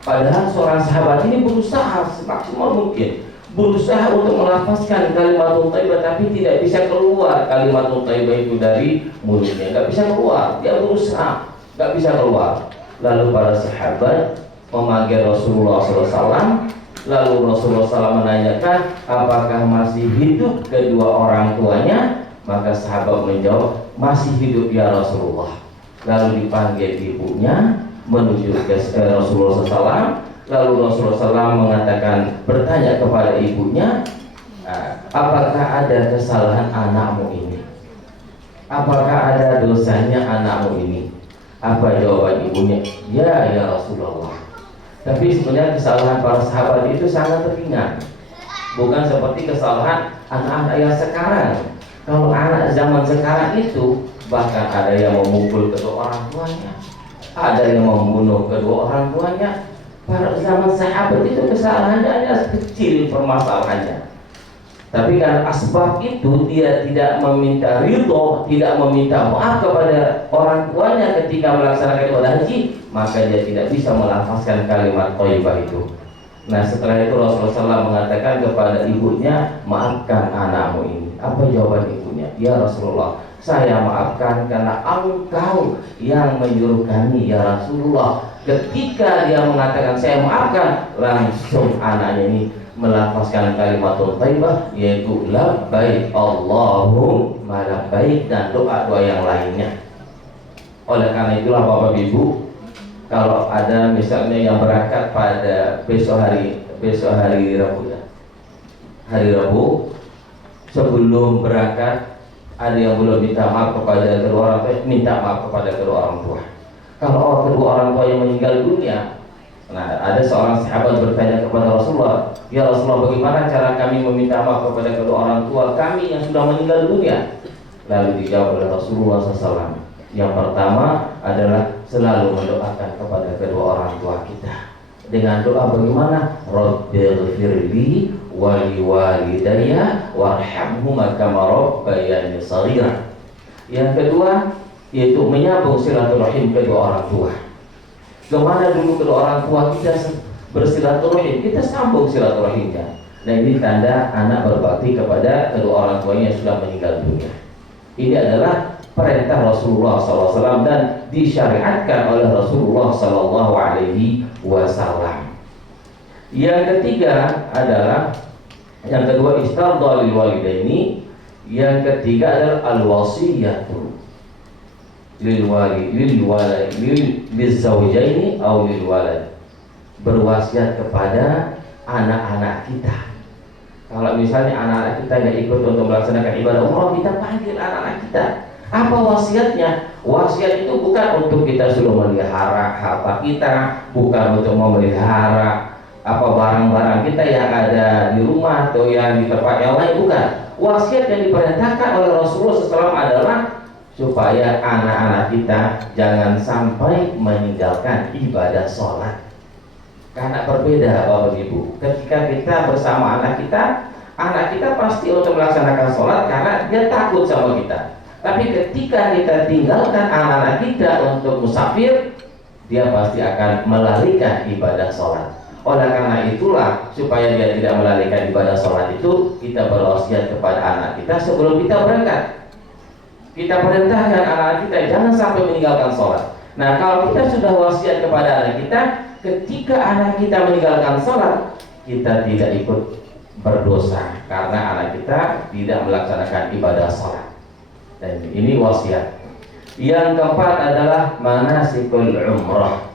Padahal seorang sahabat ini berusaha semaksimal mungkin, berusaha untuk melafazkan kalimatun thayyibah, tapi tidak bisa keluar kalimatun thayyibah itu dari mulutnya, nggak bisa keluar. Dia berusaha, nggak bisa keluar. Lalu para sahabat memanggil Rasulullah SAW. Lalu Rasulullah SAW menanyakan apakah masih hidup kedua orang tuanya. Maka sahabat menjawab, masih hidup ya Rasulullah. Lalu dipanggil ibunya menuju ke Rasulullah SAW. Lalu Rasulullah SAW mengatakan, bertanya kepada ibunya, apakah ada kesalahan anakmu ini? Apakah ada dosanya anakmu ini? Apa jawaban ibunya? Ya Rasulullah. Tapi sebenarnya kesalahan para sahabat itu sangat ringan, bukan seperti kesalahan anak-anak yang sekarang. Kalau anak zaman sekarang itu bahkan ada yang memukul kedua orang tuanya, ada yang membunuh kedua orang tuanya. Pada zaman sahabat itu kesalahannya hanya kecil permasalahannya, tapi karena asbab itu dia tidak meminta ridho, tidak meminta maaf kepada orang tuanya ketika melaksanakan ibadah haji, maka dia tidak bisa melafazkan kalimat thayyibah itu. Nah, setelah itu Rasulullah SAW mengatakan kepada ibunya, maafkan anakmu ini. Apa jawaban ibunya? Ya Rasulullah, saya maafkan karena engkau yang menyuruh kami ya Rasulullah Ketika dia mengatakan saya maafkan, langsung anaknya ini melafazkan kalimat thayyibah, yaitu labbaik Allahumma labbaik, dan doa-doa yang lainnya. Oleh karena itulah Bapak Ibu, kalau ada misalnya yang berangkat pada besok hari Rabu ya, hari Rabu, sebelum berangkat ada yang belum minta maaf kepada kedua orang tua, minta maaf kepada kedua orang tua. Kalau kedua orang tua yang meninggal dunia, nah ada seorang sahabat bertanya kepada Rasulullah, ya Rasulullah, bagaimana cara kami meminta maaf kepada kedua orang tua kami yang sudah meninggal dunia? Lalu dijawab oleh Rasulullah SAW, yang pertama adalah selalu mendoakan kepada kedua orang tua kita dengan doa bagaimana? Rabbighfirli wa liwalidayya warhamhuma kama rabbayani shaghira. Yang kedua yaitu menyambung silaturahim kedua orang tua. Kemana dulu kedua orang tua kita bersilaturahim, kita sambung silaturahimnya. Nah ini tanda anak berbakti kepada kedua orang tuanya yang sudah meninggal dunia. Ini adalah perintah Rasulullah SAW dan disyariatkan oleh Rasulullah SAW. Yang ketiga adalah, yang kedua istardha lil walidaini, yang ketiga adalah al-wasiyatu lizawjaini atau lil walad, berwasiat kepada anak-anak kita. Kalau misalnya anak-anak kita nggak ikut untuk melaksanakan ibadah umrah, kita panggil anak-anak kita. Apa wasiatnya? Wasiat itu bukan untuk kita suruh memelihara harta kita, bukan untuk memelihara apa barang-barang kita yang ada di rumah atau yang di tempat yang lain, bukan. Wasiat yang diperintahkan oleh Rasulullah SAW adalah supaya anak-anak kita jangan sampai meninggalkan ibadah sholat. Karena berbeda Bapak Ibu, ketika kita bersama anak kita pasti untuk melaksanakan sholat karena dia takut sama kita. Tapi ketika kita tinggalkan anak-anak kita untuk musafir, dia pasti akan melalikan ibadah sholat. Oleh karena itulah, supaya dia tidak melalikan ibadah sholat itu, kita berwasiat kepada anak kita sebelum kita berangkat. Kita perintahkan anak kita jangan sampai meninggalkan sholat. Nah, kalau kita sudah wasiat kepada anak kita, ketika anak kita meninggalkan sholat, kita tidak ikut berdosa karena anak kita tidak melaksanakan ibadah sholat. Dan ini wasiat. Yang keempat adalah manasikul umrah.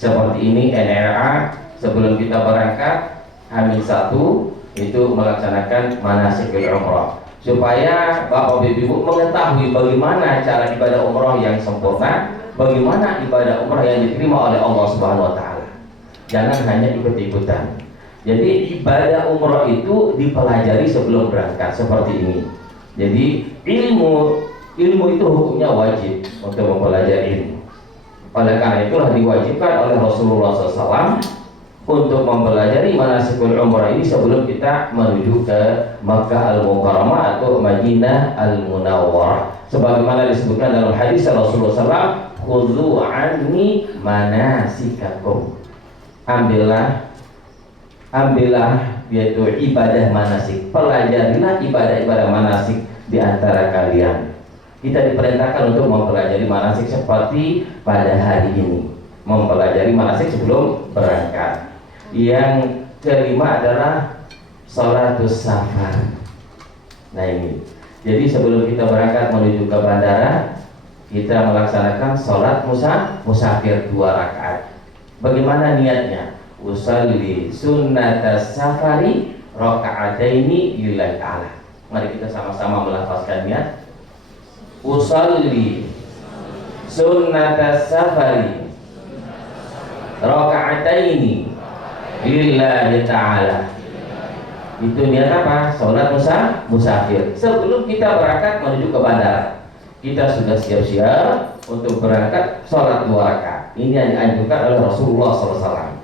Seperti ini NRA sebelum kita berangkat H-1 itu melaksanakan manasikul umrah, supaya Bapak Ibu mengetahui bagaimana cara ibadah umrah yang sempurna, bagaimana ibadah umrah yang diterima oleh Allah Subhanahu wa taala. Jangan hanya ikut-ikutan. Jadi ibadah umrah itu dipelajari sebelum berangkat seperti ini. Jadi ilmu itu hukumnya wajib untuk mempelajari ilmu. Oleh karena itulah diwajibkan oleh Rasulullah SAW untuk mempelajari manasikul umrah ini sebelum kita menuju ke Makkah Al-Mukarramah atau Madinah Al-Munawwarah. Sebagaimana disebutkan dalam hadis Rasulullah SAW, khudhu anni manasikakum. Ambillah yaitu ibadah manasik, pelajarilah ibadah-ibadah manasik di antara kalian. Kita diperintahkan untuk mempelajari manasik seperti pada hari ini, mempelajari manasik sebelum berangkat. Yang kelima adalah sholatus safar. Nah ini, jadi sebelum kita berangkat menuju ke bandara, kita melaksanakan sholat musafir 2 rakaat. Bagaimana niatnya? Usalli sunnatas safari raka'ataini lillahi ta'ala. Mari kita sama-sama melafazkan niat. Usalli sunnatas safari raka'ataini lillahi ta'ala. Itu niat apa? Salat musafir. Sebelum kita berangkat menuju ke bandara, kita sudah siap-siap untuk berangkat sholat 2 rakaat. Ini yang dianjurkan oleh Rasulullah SAW.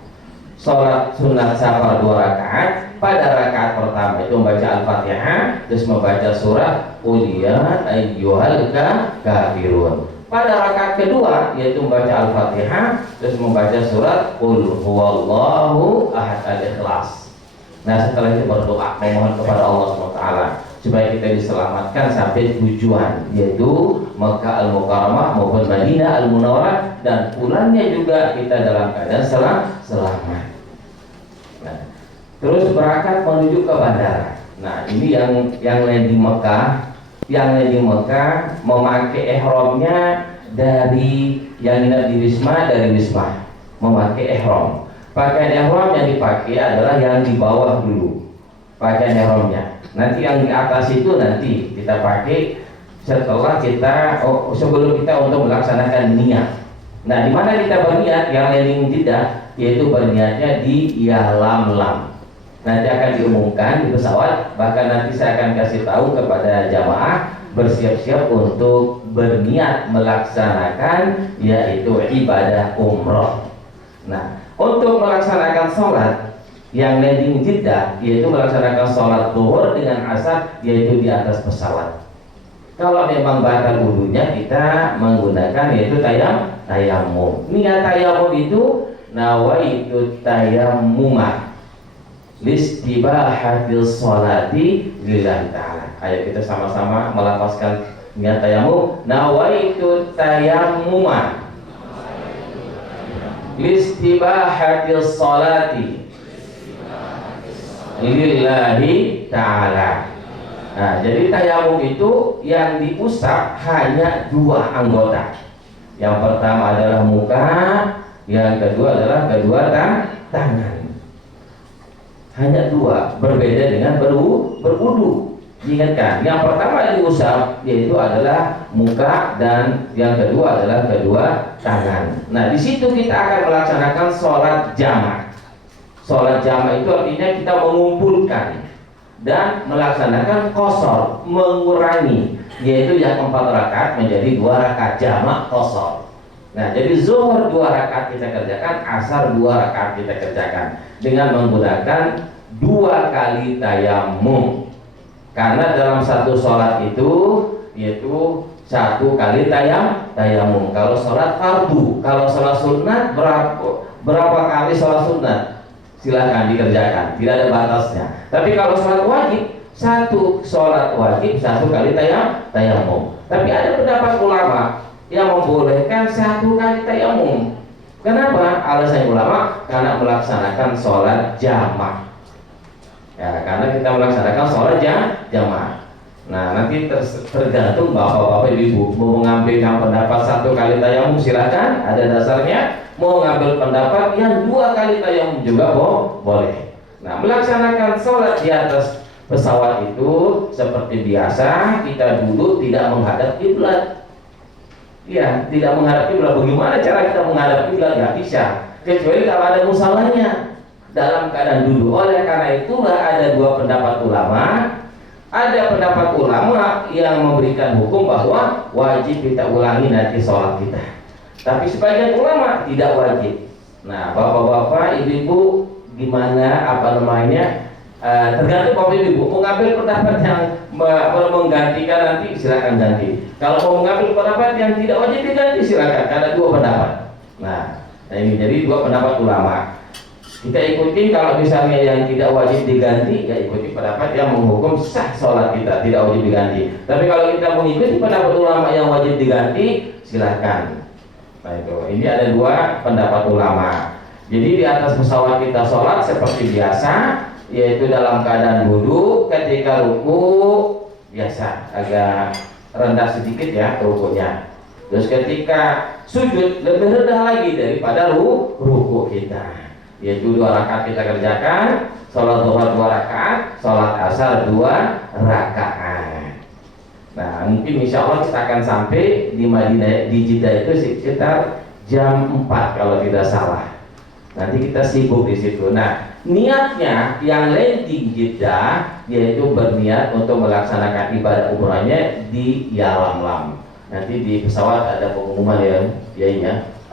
Sholat sunat safar 2 rakaat. Pada rakaat pertama itu membaca Al-Fatihah, terus membaca surah Qul ya ayyuhal kafirun. Pada rakaat kedua yaitu membaca Al-Fatihah, terus membaca surat Qul huwallahu ahad, Al-Ikhlas. Nah setelah itu berdoa memohon kepada Allah SWT. supaya kita diselamatkan sampai tujuan, yaitu Makkah Al-Mukarramah maupun Madinah Al-Munawwarah, dan pulangnya juga kita dalam keadaan selamat. Nah, terus berangkat menuju ke bandara. Nah, ini yang landing Mekah, memakai ihramnya dari yang nginap di Wisma, dari Wisma memakai ihram. Pakaian ihram yang dipakai adalah yang di bawah dulu, pakaian ihramnya. Nanti yang di atas itu nanti kita pakai setelah kita sebelum kita untuk melaksanakan niat. Nah, di mana kita berniat? Yang landing Jeddah, yaitu berniatnya di Yalamlam. Nanti akan diumumkan di pesawat, bahkan nanti saya akan kasih tahu kepada jamaah bersiap-siap untuk berniat melaksanakan yaitu ibadah umroh. Nah, untuk melaksanakan sholat yang landing Jeddah, yaitu melaksanakan sholat zuhur dengan asar, yaitu di atas pesawat. Kalau memang batal wudunya, kita menggunakan yaitu tayamum. Niat tayamum itu nawaitu tayammuma listibahatil sholati lillahi ta'ala. Ayo kita sama-sama melafazkan niat tayamum. Nawaitu tayammuma listibahatil sholati lillahi ta'ala. Nah, jadi tayamum itu yang diusap hanya dua anggota. Yang pertama adalah muka, yang kedua adalah kedua tangan. Hanya dua, berbeda dengan berwudu. Ingatkan, yang pertama yang diusap yaitu adalah muka, dan yang kedua adalah kedua tangan. Nah, di situ kita akan melaksanakan sholat jamak. Sholat jamak itu artinya kita mengumpulkan dan melaksanakan qashar, mengurangi, yaitu yang 4 rakaat menjadi 2 rakaat, jamak qashar. Nah, jadi zuhur 2 rakaat kita kerjakan, asar 2 rakaat kita kerjakan dengan menggunakan 2 kali tayamum. Karena dalam satu sholat itu yaitu 1 kali tayamum. Kalau sholat fardu, kalau sholat sunat berapa kali sholat sunat? Silahkan dikerjakan, tidak ada batasnya. Tapi kalau sholat wajib, 1 sholat wajib 1 kali tayamum. Tapi ada pendapat ulama yang membolehkan 1 kali tayamum. Kenapa? Alasan ulama karena melaksanakan sholat jamak. Ya, karena kita melaksanakan sholat jamak. Nah, nanti tergantung bapak-bapak ibu mau mengambil yang pendapat 1 kali tayamum, silakan, ada dasarnya. Mau ngambil pendapat yang 2 kali tayamum juga boleh. Nah, melaksanakan sholat di atas pesawat itu seperti biasa, kita duduk tidak menghadap kiblat. Ya, tidak menghadap kiblat. Bagaimana cara kita menghadap kiblat? Nggak bisa, kecuali kalau ada musalahnya dalam keadaan duduk. Oleh karena itulah ada 2 pendapat ulama. Ada pendapat ulama yang memberikan hukum bahwa wajib kita ulangi nanti sholat kita. Tapi sebagian ulama tidak wajib. Nah, bapak-bapak, ibu-ibu, gimana tergantung bapak ibu mau ngambil pendapat yang menggantikan nanti silakan ganti. Kalau mau mengambil pendapat yang tidak wajib diganti silakan. Ada 2 pendapat. Nah, ini jadi 2 pendapat ulama. Kita ikuti kalau misalnya yang tidak wajib diganti, ya ikuti pendapat yang menghukum sah sholat kita, tidak wajib diganti. Tapi kalau kita mengikuti pendapat ulama yang wajib diganti, silakan. Nah, itu ini ada 2 pendapat ulama. Jadi di atas pesawat kita sholat seperti biasa, yaitu dalam keadaan wudu. Ketika ruku biasa agak rendah sedikit ya rukunya. Terus ketika sujud lebih rendah lagi daripada ruku kita, yaitu 2 rakaat kita kerjakan. Sholat zuhur 2 rakaat, sholat asar 2 rakaat. Nah, mungkin insya Allah kita akan sampai di Madinah, di Jeddah itu sekitar jam 4 kalau tidak salah. Nanti kita sibuk di situ. Nah, niatnya yang landing Jeddah yaitu berniat untuk melaksanakan ibadah umrahnya di Yalamlam. Nanti di pesawat ada pengumuman ya,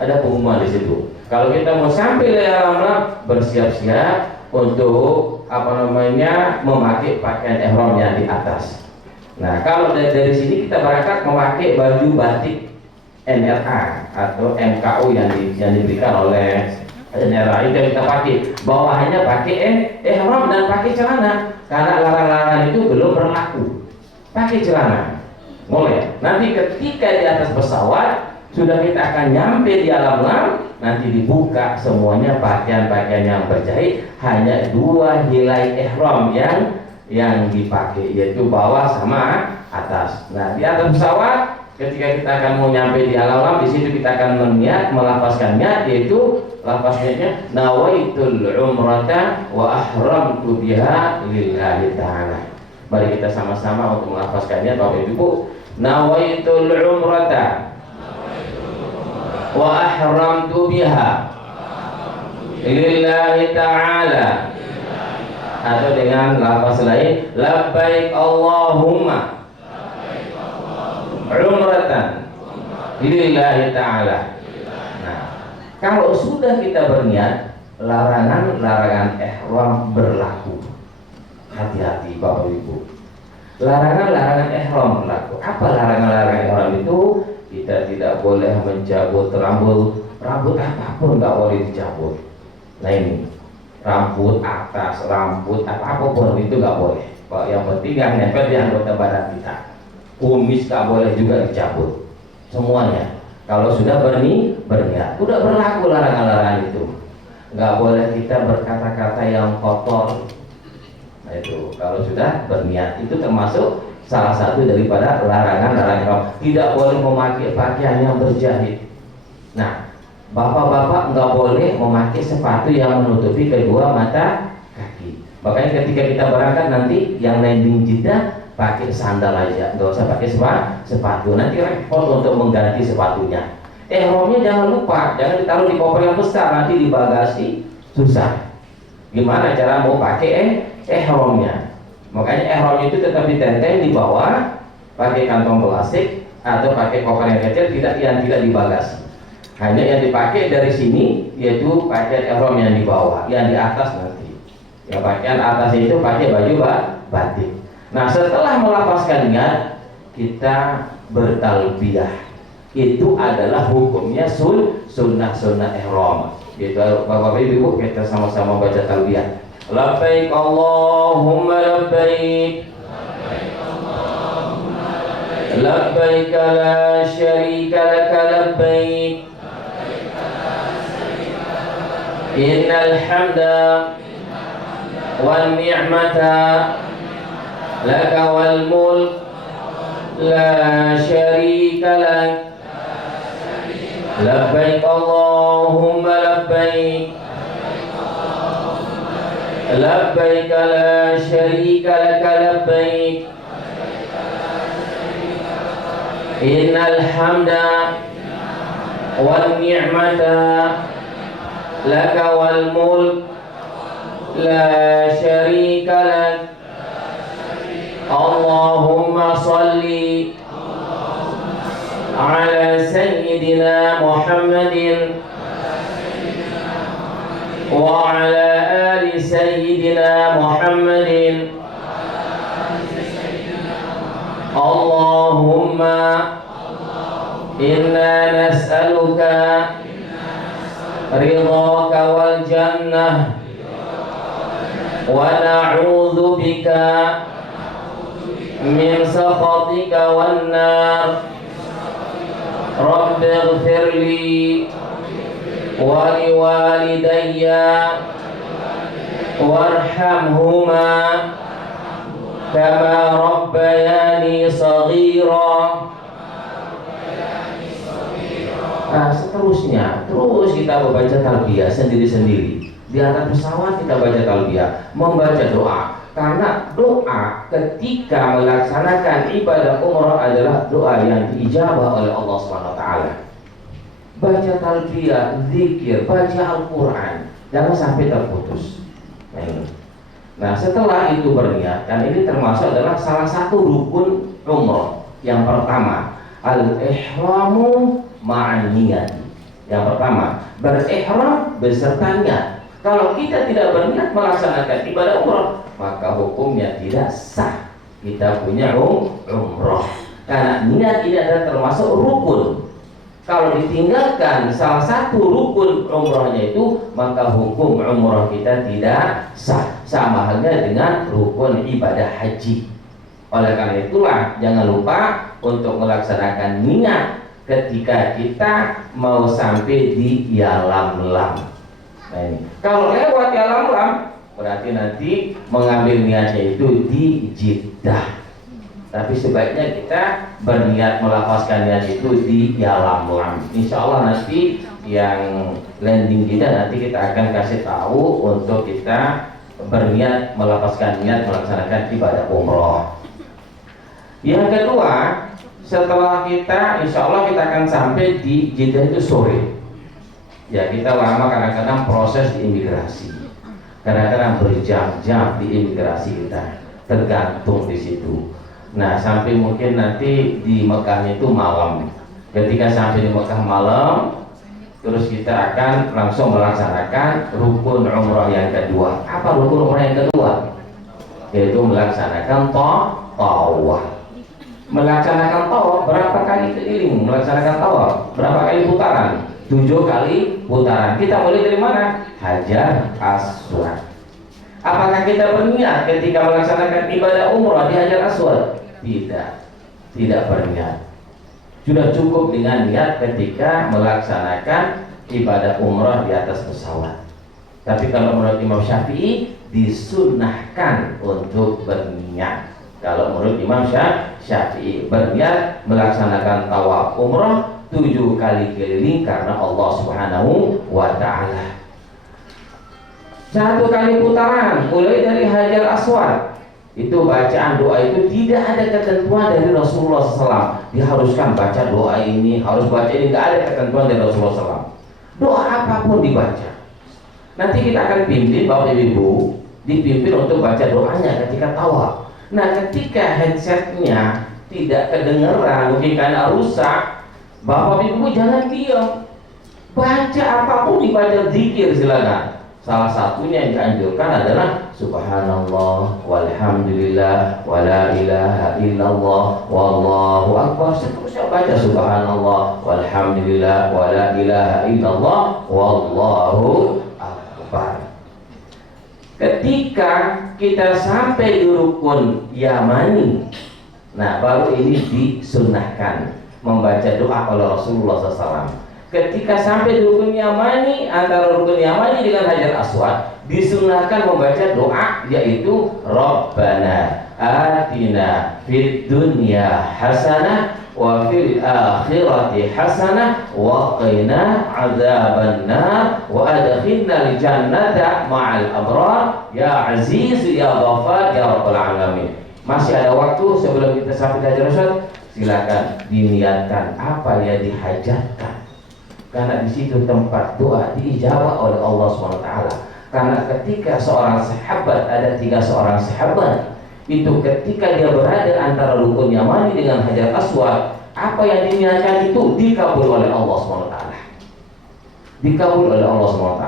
ada pengumuman di situ. Kalau kita mau sampai di Yalamlam, bersiap-siap untuk memakai pakaian ihram yang di atas. Nah, kalau dari sini kita berangkat memakai baju batik NRA atau MKU yang diberikan oleh NRA, itu kita pakai. Bawahannya pakai ihram dan pakai celana, karena larangan itu belum berlaku. pakai celana. Boleh. Nanti ketika di atas pesawat sudah kita akan nyampe di alam lam, nanti dibuka semuanya pakaian-pakaian yang berjahit, hanya 2 helai ihram yang dipakai, yaitu bawah sama atas. Nah, di atas pesawat ketika kita akan mau nyampe di alam lam, di situ kita akan meniat melafazkan niat, yaitu lafaznya nawaitul umrata wa ahramtu biha lillahi ta'ala. Mari kita sama-sama untuk melafazkannya, Bapak Ibu. Nawaitul umrata wa ahramtu biha lillahi ta'ala, atau dengan lafaz lain labbaik Allahumma umratan lillahi ta'ala. Nah, kalau sudah kita berniat, larangan-larangan ihram berlaku. Hati-hati Bapak Ibu. Larangan-larangan ihram berlaku. Apa larangan-larangan ihram itu? Kita tidak boleh mencabut rambut apapun, nggak boleh dicabut. Nah ini rambut atas, rambut apapun itu nggak boleh. Yang penting yang nempel di anggota badan kita. Kumis nggak boleh juga dicabut. Semuanya. Kalau sudah berniat, udah berlaku larangan-larangan itu. Nggak boleh kita berkata-kata yang kotor. Nah itu kalau sudah berniat, itu termasuk salah satu daripada larangan-larangan. Tidak boleh memakai pakaian yang berjahit. Nah, bapak-bapak nggak boleh memakai sepatu yang menutupi kedua mata kaki. Makanya ketika kita berangkat nanti yang landing Jeddah pakai sandal aja, nggak usah pakai sepatu. Nanti repot untuk mengganti sepatunya. Ihramnya jangan lupa, jangan ditaruh di koper yang besar, nanti di bagasi susah. Gimana cara mau pakai ihramnya? Makanya ihram itu tetap ditenteng di bawah, pakai kantong plastik atau pakai koper yang kecil, yang tidak di bagasi. Hanya yang dipakai dari sini yaitu pakaian ihram yang di bawah, yang di atas nanti. Yang pakaian atas itu pakai baju batik. Nah, setelah melafazkan niat, kita bertalbiyah. Itu adalah hukumnya sunnah ihram. Gitu Bapak Ibu, kita sama-sama baca talbiyah. Labbaik Allahumma labbaik, labbaik la syarika laka labbaik, innal hamda wan ni'mata laka wal mulk la syarika lak. Labbaik Allahumma labbaik, labbaik la syarika laka labbaik, innal hamda wan ni'mata laka wal mulk la syarika lak. Allahumma salli ala sayyidina Muhammadin wa ala ali sayyidina Muhammadin. Allahumma inna nas'aluka ridhaka wal jannah wa na'udzu bika min sakhatika wan nar. Rabbi ighfirli wa liwalidayya warhamhuma kama rabbayani shaghira. Nah, seterusnya terus kita membaca talbiyah sendiri-sendiri. Di atas pesawat kita baca talbiyah, membaca doa. Karena doa ketika melaksanakan ibadah umrah adalah doa yang diijabah oleh Allah SWT. Baca talbiyah, zikir, baca Al-Quran, jangan sampai terputus. Nah, setelah itu berniat, dan ini termasuk adalah salah satu rukun umrah. Yang pertama, al-ihramu ma'an niyat. Yang pertama, berihram beserta niat. Kalau kita tidak berniat melaksanakan ibadah umrah, maka hukumnya tidak sah. Kita punya umrah. Karena niat ini adalah termasuk rukun. Kalau ditinggalkan salah satu rukun umrahnya itu, maka hukum umrah kita tidak sah. Sama halnya dengan rukun ibadah haji. Oleh karena itulah jangan lupa untuk melaksanakan niat ketika kita mau sampai di Yalamlam. Nah ini, kalau lewat Yalamlam berarti nanti mengambil niatnya itu di Jeddah. Tapi sebaiknya kita berniat melafazkan niat itu di Yalamlam. Insya Allah nanti yang landing kita nanti kita akan kasih tahu untuk kita berniat melafazkan niat melaksanakan ibadah umroh. Yang kedua, setelah kita insya Allah kita akan sampai di Jeddah itu sore. Ya kita lama kadang-kadang proses di imigrasi, kadang-kadang berjam-jam di imigrasi kita, tergantung di situ. Nah sampai mungkin nanti di Mekahnya itu malam. Ketika sampai di Mekah malam, terus kita akan langsung melaksanakan rukun umrah yang kedua. Apa rukun umrah yang kedua? Yaitu melaksanakan tawaf. Melaksanakan tawaf berapa kali keliling? Melaksanakan tawaf berapa kali putaran? 7 kali putaran. Kita mulai dari mana? Hajar Aswad. Apakah kita berniat ketika melaksanakan ibadah umrah di Hajar Aswad? Tidak berniat. Sudah cukup dengan niat ketika melaksanakan ibadah umrah di atas pesawat. Tapi kalau menurut Imam Syafi'i disunnahkan untuk berniat. Kalau menurut Imam Syafi'i berniat melaksanakan tawaf umrah 7 kali keliling karena Allah Subhanahu wa ta'ala. 1 kali putaran mulai dari Hajar Aswad. Itu bacaan doa itu tidak ada ketentuan dari Rasulullah SAW. Diharuskan baca doa ini, harus baca ini, tidak ada ketentuan dari Rasulullah SAW. Doa apapun dibaca. Nanti kita akan pimpin Bapak Ibu, dipimpin untuk baca doanya ketika tawaf. Nah ketika headsetnya tidak kedengeran, mungkin karena rusak, Bapak Ibu jangan diam, baca apapun, dibaca zikir silakan. Salah satunya yang dianjurkan adalah Subhanallah walhamdulillah wala ilaha illallah wallahu akbar. Seterusnya baca Subhanallah walhamdulillah wala ilaha illallah wallahu akbar. Ketika kita sampai di rukun Yamani, nah baru ini disunnahkan membaca doa oleh Rasulullah SAW. Ketika sampai di rukun Yamani, antara rukun Yamani dengan Hajar Aswad, disunahkan membaca doa yaitu Rabbana atina fid dunya hasanah wa fil akhirati hasanah wa qina adzabannar wa adkhilna jannata ma'al abrar ya aziz ya ghafar ya rabbal alamin. Masih ada waktu sebelum kita sampai di Hajar Aswad, silakan diniatkan apa yang dihajatkan. Karena di situ tempat doa diijabah oleh Allah SWT. Karena ketika seorang sahabat, ada 3 seorang sahabat, itu ketika dia berada antara rukun Yamani dengan Hajar Aswad, apa yang diniatkan itu dikabul oleh Allah SWT. Dikabul oleh Allah SWT.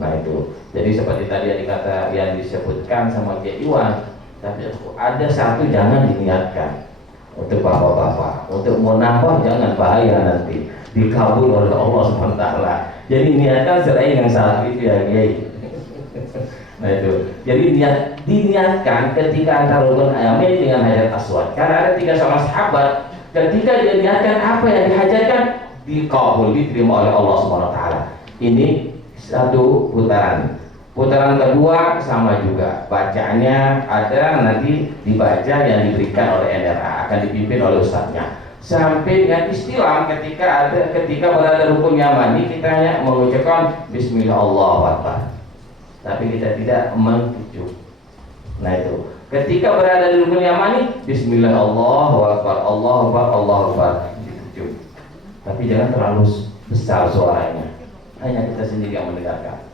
Nah itu. Jadi seperti tadi yang dikata, yang disebutkan sama Kiai Iwan, tapi ada satu jangan diniatkan untuk bapak-bapak, untuk mau nambah jangan, bahaya nanti dikabul oleh Allah SWT. Jadi niatkan selain yang salah itu ya Kiai. Nah itu. Jadi diniatkan ketika antara rukun Yamani dengan Hajar Aswad. Karena ada 3 seorang sahabat, ketika dia niatkan apa yang dihajatkan, dikabul, diterima oleh Allah SWT. Ini 1 putaran. Putaran kedua sama juga, bacaannya ada nanti dibaca yang diberikan oleh NRA, akan dipimpin oleh ustadznya. Sampai dengan istilah ketika berada rukun Yamani, kita hanya mengucapkan Bismillah Allahu Akbar, tapi kita tidak mengucap. Nah itu, ketika berada di rukun Yamani, Bismillah Allahu Akbar, Allahu Akbar, Allahu Akbar, diucap. Tapi jangan terlalu besar suaranya, hanya kita sendiri yang mendengarkan.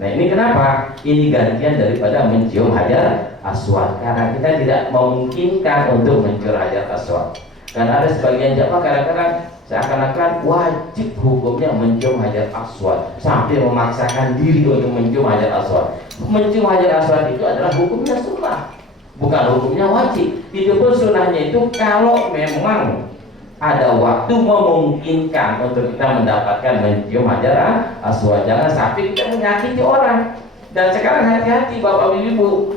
Nah ini kenapa? Ini gantian daripada mencium Hajar Aswad, karena kita tidak memungkinkan untuk mencium Hajar Aswad. Karena ada sebagian jamaah kadang-kadang seakan-akan wajib hukumnya mencium Hajar Aswad, sampai memaksakan diri untuk mencium Hajar Aswad. Mencium Hajar Aswad itu adalah hukumnya sunnah, bukan hukumnya wajib. Itu pun sunnahnya itu kalau memang ada waktu memungkinkan untuk kita mendapatkan mencium Hajar Aswad. Jangan sampai kita menyakiti orang. Dan sekarang hati-hati Bapak Ibu,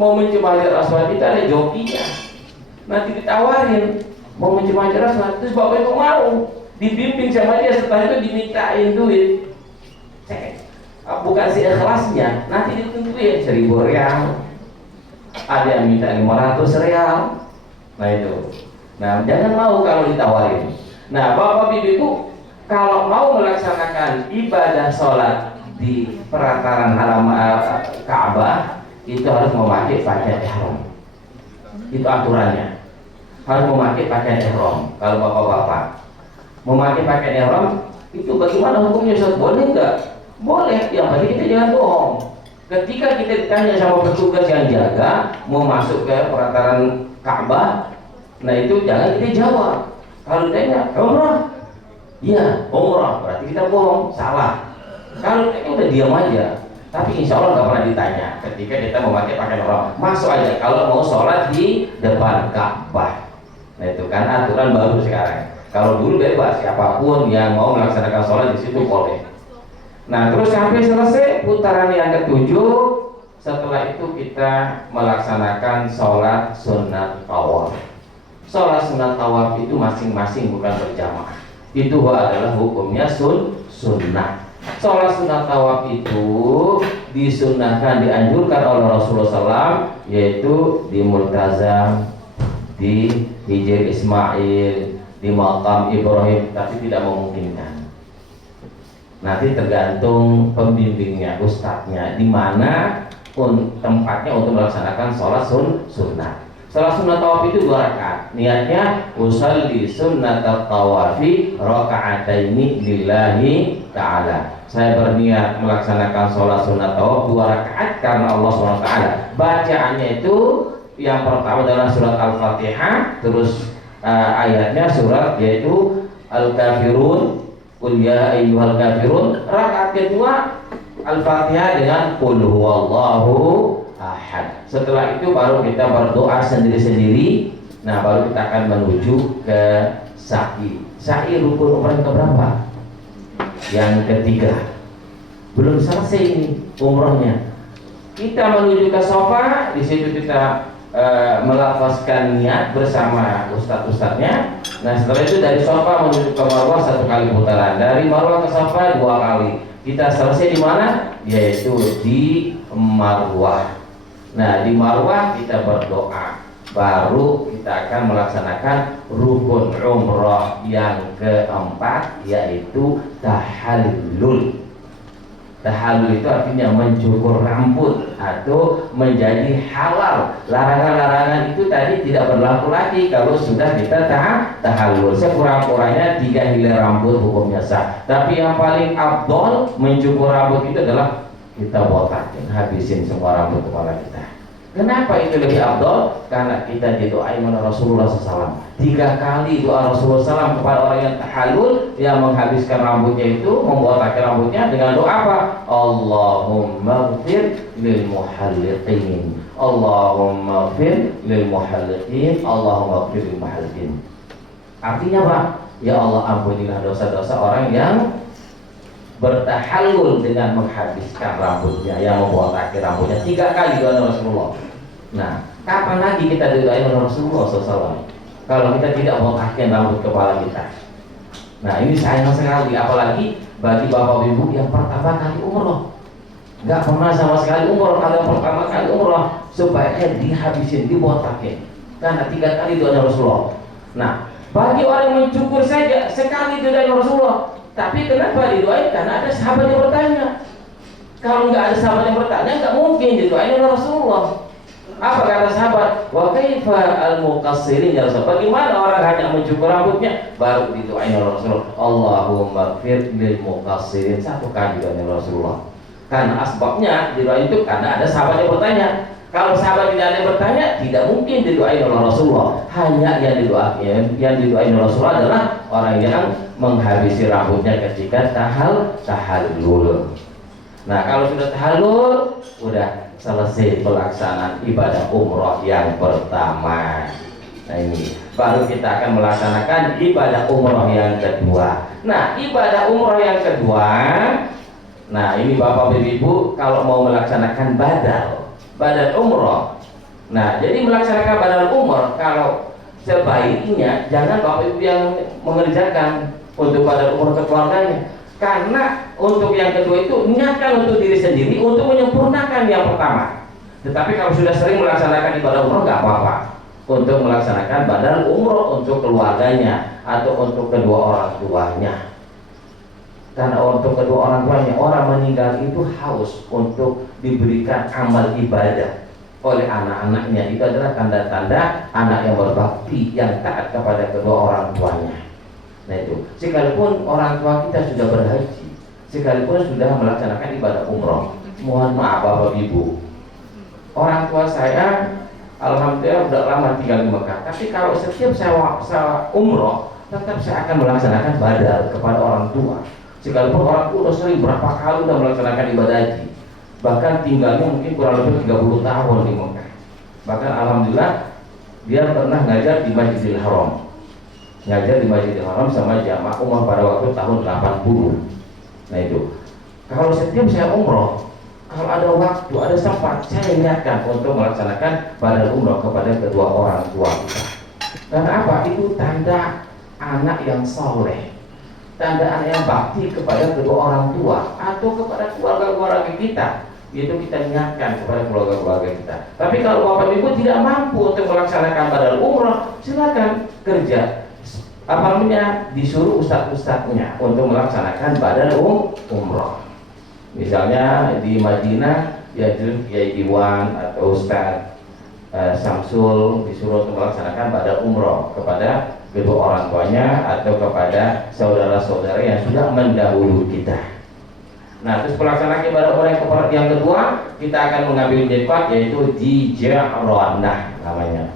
mau mencium Hajar Aswad itu ada jokinya. nanti ditawarin mau macam-macam rasa, terus bapak itu mau dibimbing sama dia, setelah itu dimintain duit. Bukan si ikhlasnya, nanti ditentuin 1.000 rial, ada yang minta 500 rial. Nah itu, nah jangan mau kalau ditawarin. Nah bapak bibiku kalau mau melaksanakan ibadah sholat di pelataran haram Ka'bah itu harus memakai pakaian ihram. Itu aturannya, harus memakai pakaian ihram. Kalau bapak-bapak memakai pakaian ihram itu bagaimana hukumnya? Boleh nggak? Boleh, yang penting kita jangan bohong. Ketika kita ditanya sama petugas yang jaga mau masuk ke pelataran Ka'bah, nah itu jangan kita jawab. Kalau ditanya umrah, iya umrah, berarti kita bohong, salah. Kalau kita udah diam aja, tapi insya Allah nggak pernah ditanya. Ketika kita memakai pakaian ihram, masuk aja. Kalau mau sholat di depan Ka'bah, nah itu kan aturan baru sekarang. Kalau dulu bebas, siapapun yang mau melaksanakan sholat di situ boleh. Nah terus sampai selesai putaran yang ke-7, setelah itu kita melaksanakan sholat sunat tawaf. Sholat sunat tawaf itu masing-masing, bukan berjamaah. Itu adalah hukumnya sunnah. Sholat sunat tawaf itu disunnahkan, dianjurkan oleh Rasulullah SAW, yaitu di Multazam, di Hijr Ismail, di Maqam Ibrahim, tapi tidak memungkinkan. Nanti tergantung pembimbingnya, ustadznya, di mana tempatnya untuk melaksanakan sholat sunnah. Sholat sunnah tawaf itu 2 rakaat. Niatnya usalli sunnat tawafi raka'ataini lillahi ta'ala. Saya berniat melaksanakan sholat sunnah tawaf 2 rakaat karena Allah SWT. Bacaannya itu yang pertama adalah surat Al-Fatihah, terus ayatnya surat yaitu Al-Kafirun, Qul ya ayyuhal kafirun. Rakaat kedua Al-Fatihah dengan Qul huwallahu ahad. Setelah itu baru kita berdoa sendiri-sendiri. Nah baru kita akan menuju ke sa'i. Sa'i rukun umrah yang keberapa? Yang ketiga. Belum selesai ini umrahnya. Kita menuju ke Safa, di situ kita melafazkan niat bersama ustadz-ustadznya. Nah setelah itu dari Safa menuju ke Marwah 1 kali putaran, dari Marwah ke Safa 2 kali. Kita selesai di mana? Yaitu di Marwah. Nah di Marwah kita berdoa, baru kita akan melaksanakan rukun umrah yang keempat, yaitu tahallul. Tahallul itu artinya mencukur rambut atau menjadi halal. Larangan-larangan itu tadi tidak berlaku lagi kalau sudah kita tahallul. Sekurang-kurangnya 3 helai rambut hukumnya sah. Tapi yang paling afdol mencukur rambut itu adalah kita botakin, habisin semua rambut kepala kita. Kenapa itu lebih afdol? Karena kita didoain oleh Rasulullah SAW. 3 kali doa Rasulullah SAW kepada orang yang tahallul, yang menghabiskan rambutnya itu, membotakin rambutnya dengan doa apa? Allahumma ighfir lil muhalliqin, Allahumma ighfir lil muhalliqin, Allahumma ighfir lil muhalliqin. Artinya apa? Ya Allah, ampunilah dosa-dosa orang yang bertahallul dengan menghabiskan rambutnya, yang membotakin rambutnya. 3 kali doa Rasulullah. Nah, kapan lagi kita didoain oleh Rasulullah SAW kalau kita tidak botakin rambut kepala kita? Nah, ini sayang sekali, apalagi bagi bapak ibu yang pertama kali umroh, nggak pernah sama sekali umroh. Kalau pertama kali umroh, sebaiknya dihabisin, dibotakin, karena 3 kali doa Rasulullah. Nah, bagi orang yang mencukur saja sekali didoain Rasulullah. Tapi kenapa didoain? Karena ada sahabat yang bertanya. Kalau nggak ada sahabat yang bertanya, nggak mungkin didoain oleh Rasulullah. Apa kata sahabat? Wa kaifa al-muqassirin ya Rasul. Bagaimana orang hanya mencukur rambutnya baru didoain oleh Rasulullah? Allahumma ighfir lil muqassirin. 1 kali didoain oleh Rasulullah. Karena asbabnya didoain itu karena ada sahabat yang bertanya. Kalau sahabat tidak ada yang bertanya, tidak mungkin didoain oleh Rasulullah. Hanya yang didoain oleh Rasulullah adalah orang yang menghabisi rambutnya ketika tahallul. Nah, kalau sudah tahallul, udah selesai pelaksanaan ibadah umroh yang pertama. Nah ini baru kita akan melaksanakan ibadah umroh yang kedua. Nah, ibadah umroh yang kedua, nah ini bapak ibu kalau mau melaksanakan badal umroh. Nah, jadi melaksanakan badal umroh, kalau sebaiknya jangan bapak ibu yang mengerjakan untuk pada umur keluarganya, karena untuk yang kedua itu niatkan untuk diri sendiri untuk menyempurnakan yang pertama. Tetapi kalau sudah sering melaksanakan ibadah umroh nggak apa-apa untuk melaksanakan badal umroh untuk keluarganya atau untuk kedua orang tuanya. Karena untuk kedua orang tuanya, orang meninggal itu haus untuk diberikan amal ibadah oleh anak-anaknya. Itu adalah tanda-tanda anak yang berbakti, yang taat kepada kedua orang tuanya. Nah itu, sekalipun orang tua kita sudah berhaji, sekalipun sudah melaksanakan ibadah umroh, mohon maaf bapak ibu, orang tua saya alhamdulillah udah lama tinggal di Mekah, tapi kalau setiap saya umroh, tetap saya akan melaksanakan badal kepada orang tua. Sekalipun orang tua udah sering berapa kali udah melaksanakan ibadah haji, bahkan tinggalnya mungkin kurang lebih 30 tahun di Mekah. Bahkan alhamdulillah dia pernah ngajar di Masjidil Haram, ngajar di Masjidil Haram sama jamaah umroh pada waktu tahun 80. Nah itu, kalau setiap saya umroh, kalau ada waktu, ada sempat, saya ingatkan untuk melaksanakan badal umroh kepada kedua orang tua kita. Karena apa? Itu tanda anak yang soleh, tanda anak yang bakti kepada kedua orang tua atau kepada keluarga-keluarga kita. Itu kita ingatkan kepada keluarga-keluarga kita. Tapi kalau bapak ibu tidak mampu untuk melaksanakan badal umroh, silakan kerja. Apa namanya, disuruh ustadz-ustadznya untuk melaksanakan badal umroh. Misalnya di Madinah ya Kiai Iwan atau Ustadz Samsul disuruh untuk melaksanakan badal umroh kepada kedua orang tuanya atau kepada saudara-saudara yang sudah mendahului kita. Nah, terus pelaksanaan ibadah umroh yang kedua, kita akan mengambil tempat yaitu di Ji'ranah namanya.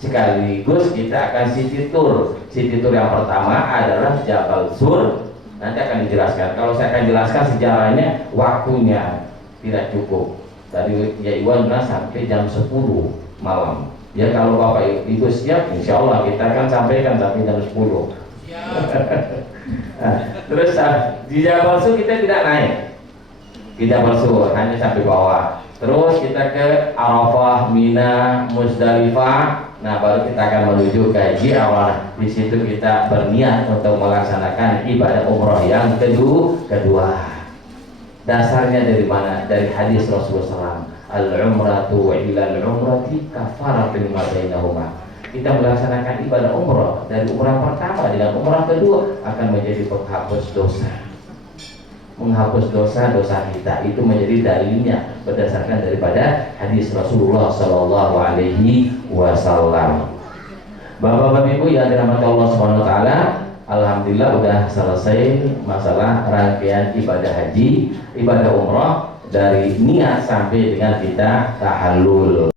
Sekaligus kita akan city tour. City tour yang pertama adalah Jabal Sur. Nanti akan dijelaskan. Kalau saya akan jelaskan sejarahnya, waktunya tidak cukup. Tadi ya Iwan bilang sampai jam 10 malam. Ya kalau bapak ibu siap, insya Allah kita akan sampaikan sampai jam 10. Nah, terus di Jabal Sur kita tidak naik. Di Jabal Sur hanya sampai bawah. Terus kita ke Arafah, Mina, Muzdalifah. Nah, baru kita akan menuju ke Ji'ranah. Di situ kita berniat untuk melaksanakan ibadah umroh yang kedua. Dasarnya dari mana? Dari hadis Rasulullah SAW. Al-umratu ila al-umrati kafaratun ma bainahuma. Kita melaksanakan ibadah umroh dari umrah pertama dengan umrah kedua akan menjadi penghapus dosa. Menghapus dosa-dosa kita, itu menjadi dalilnya berdasarkan daripada hadis Rasulullah Sallallahu Alaihi Wasallam. Bapak-bapak ibu yang dirahmati Allah Subhanahu Wa Taala, alhamdulillah udah selesai masalah rangkaian ibadah haji, ibadah umroh dari niat sampai dengan kita tahallul.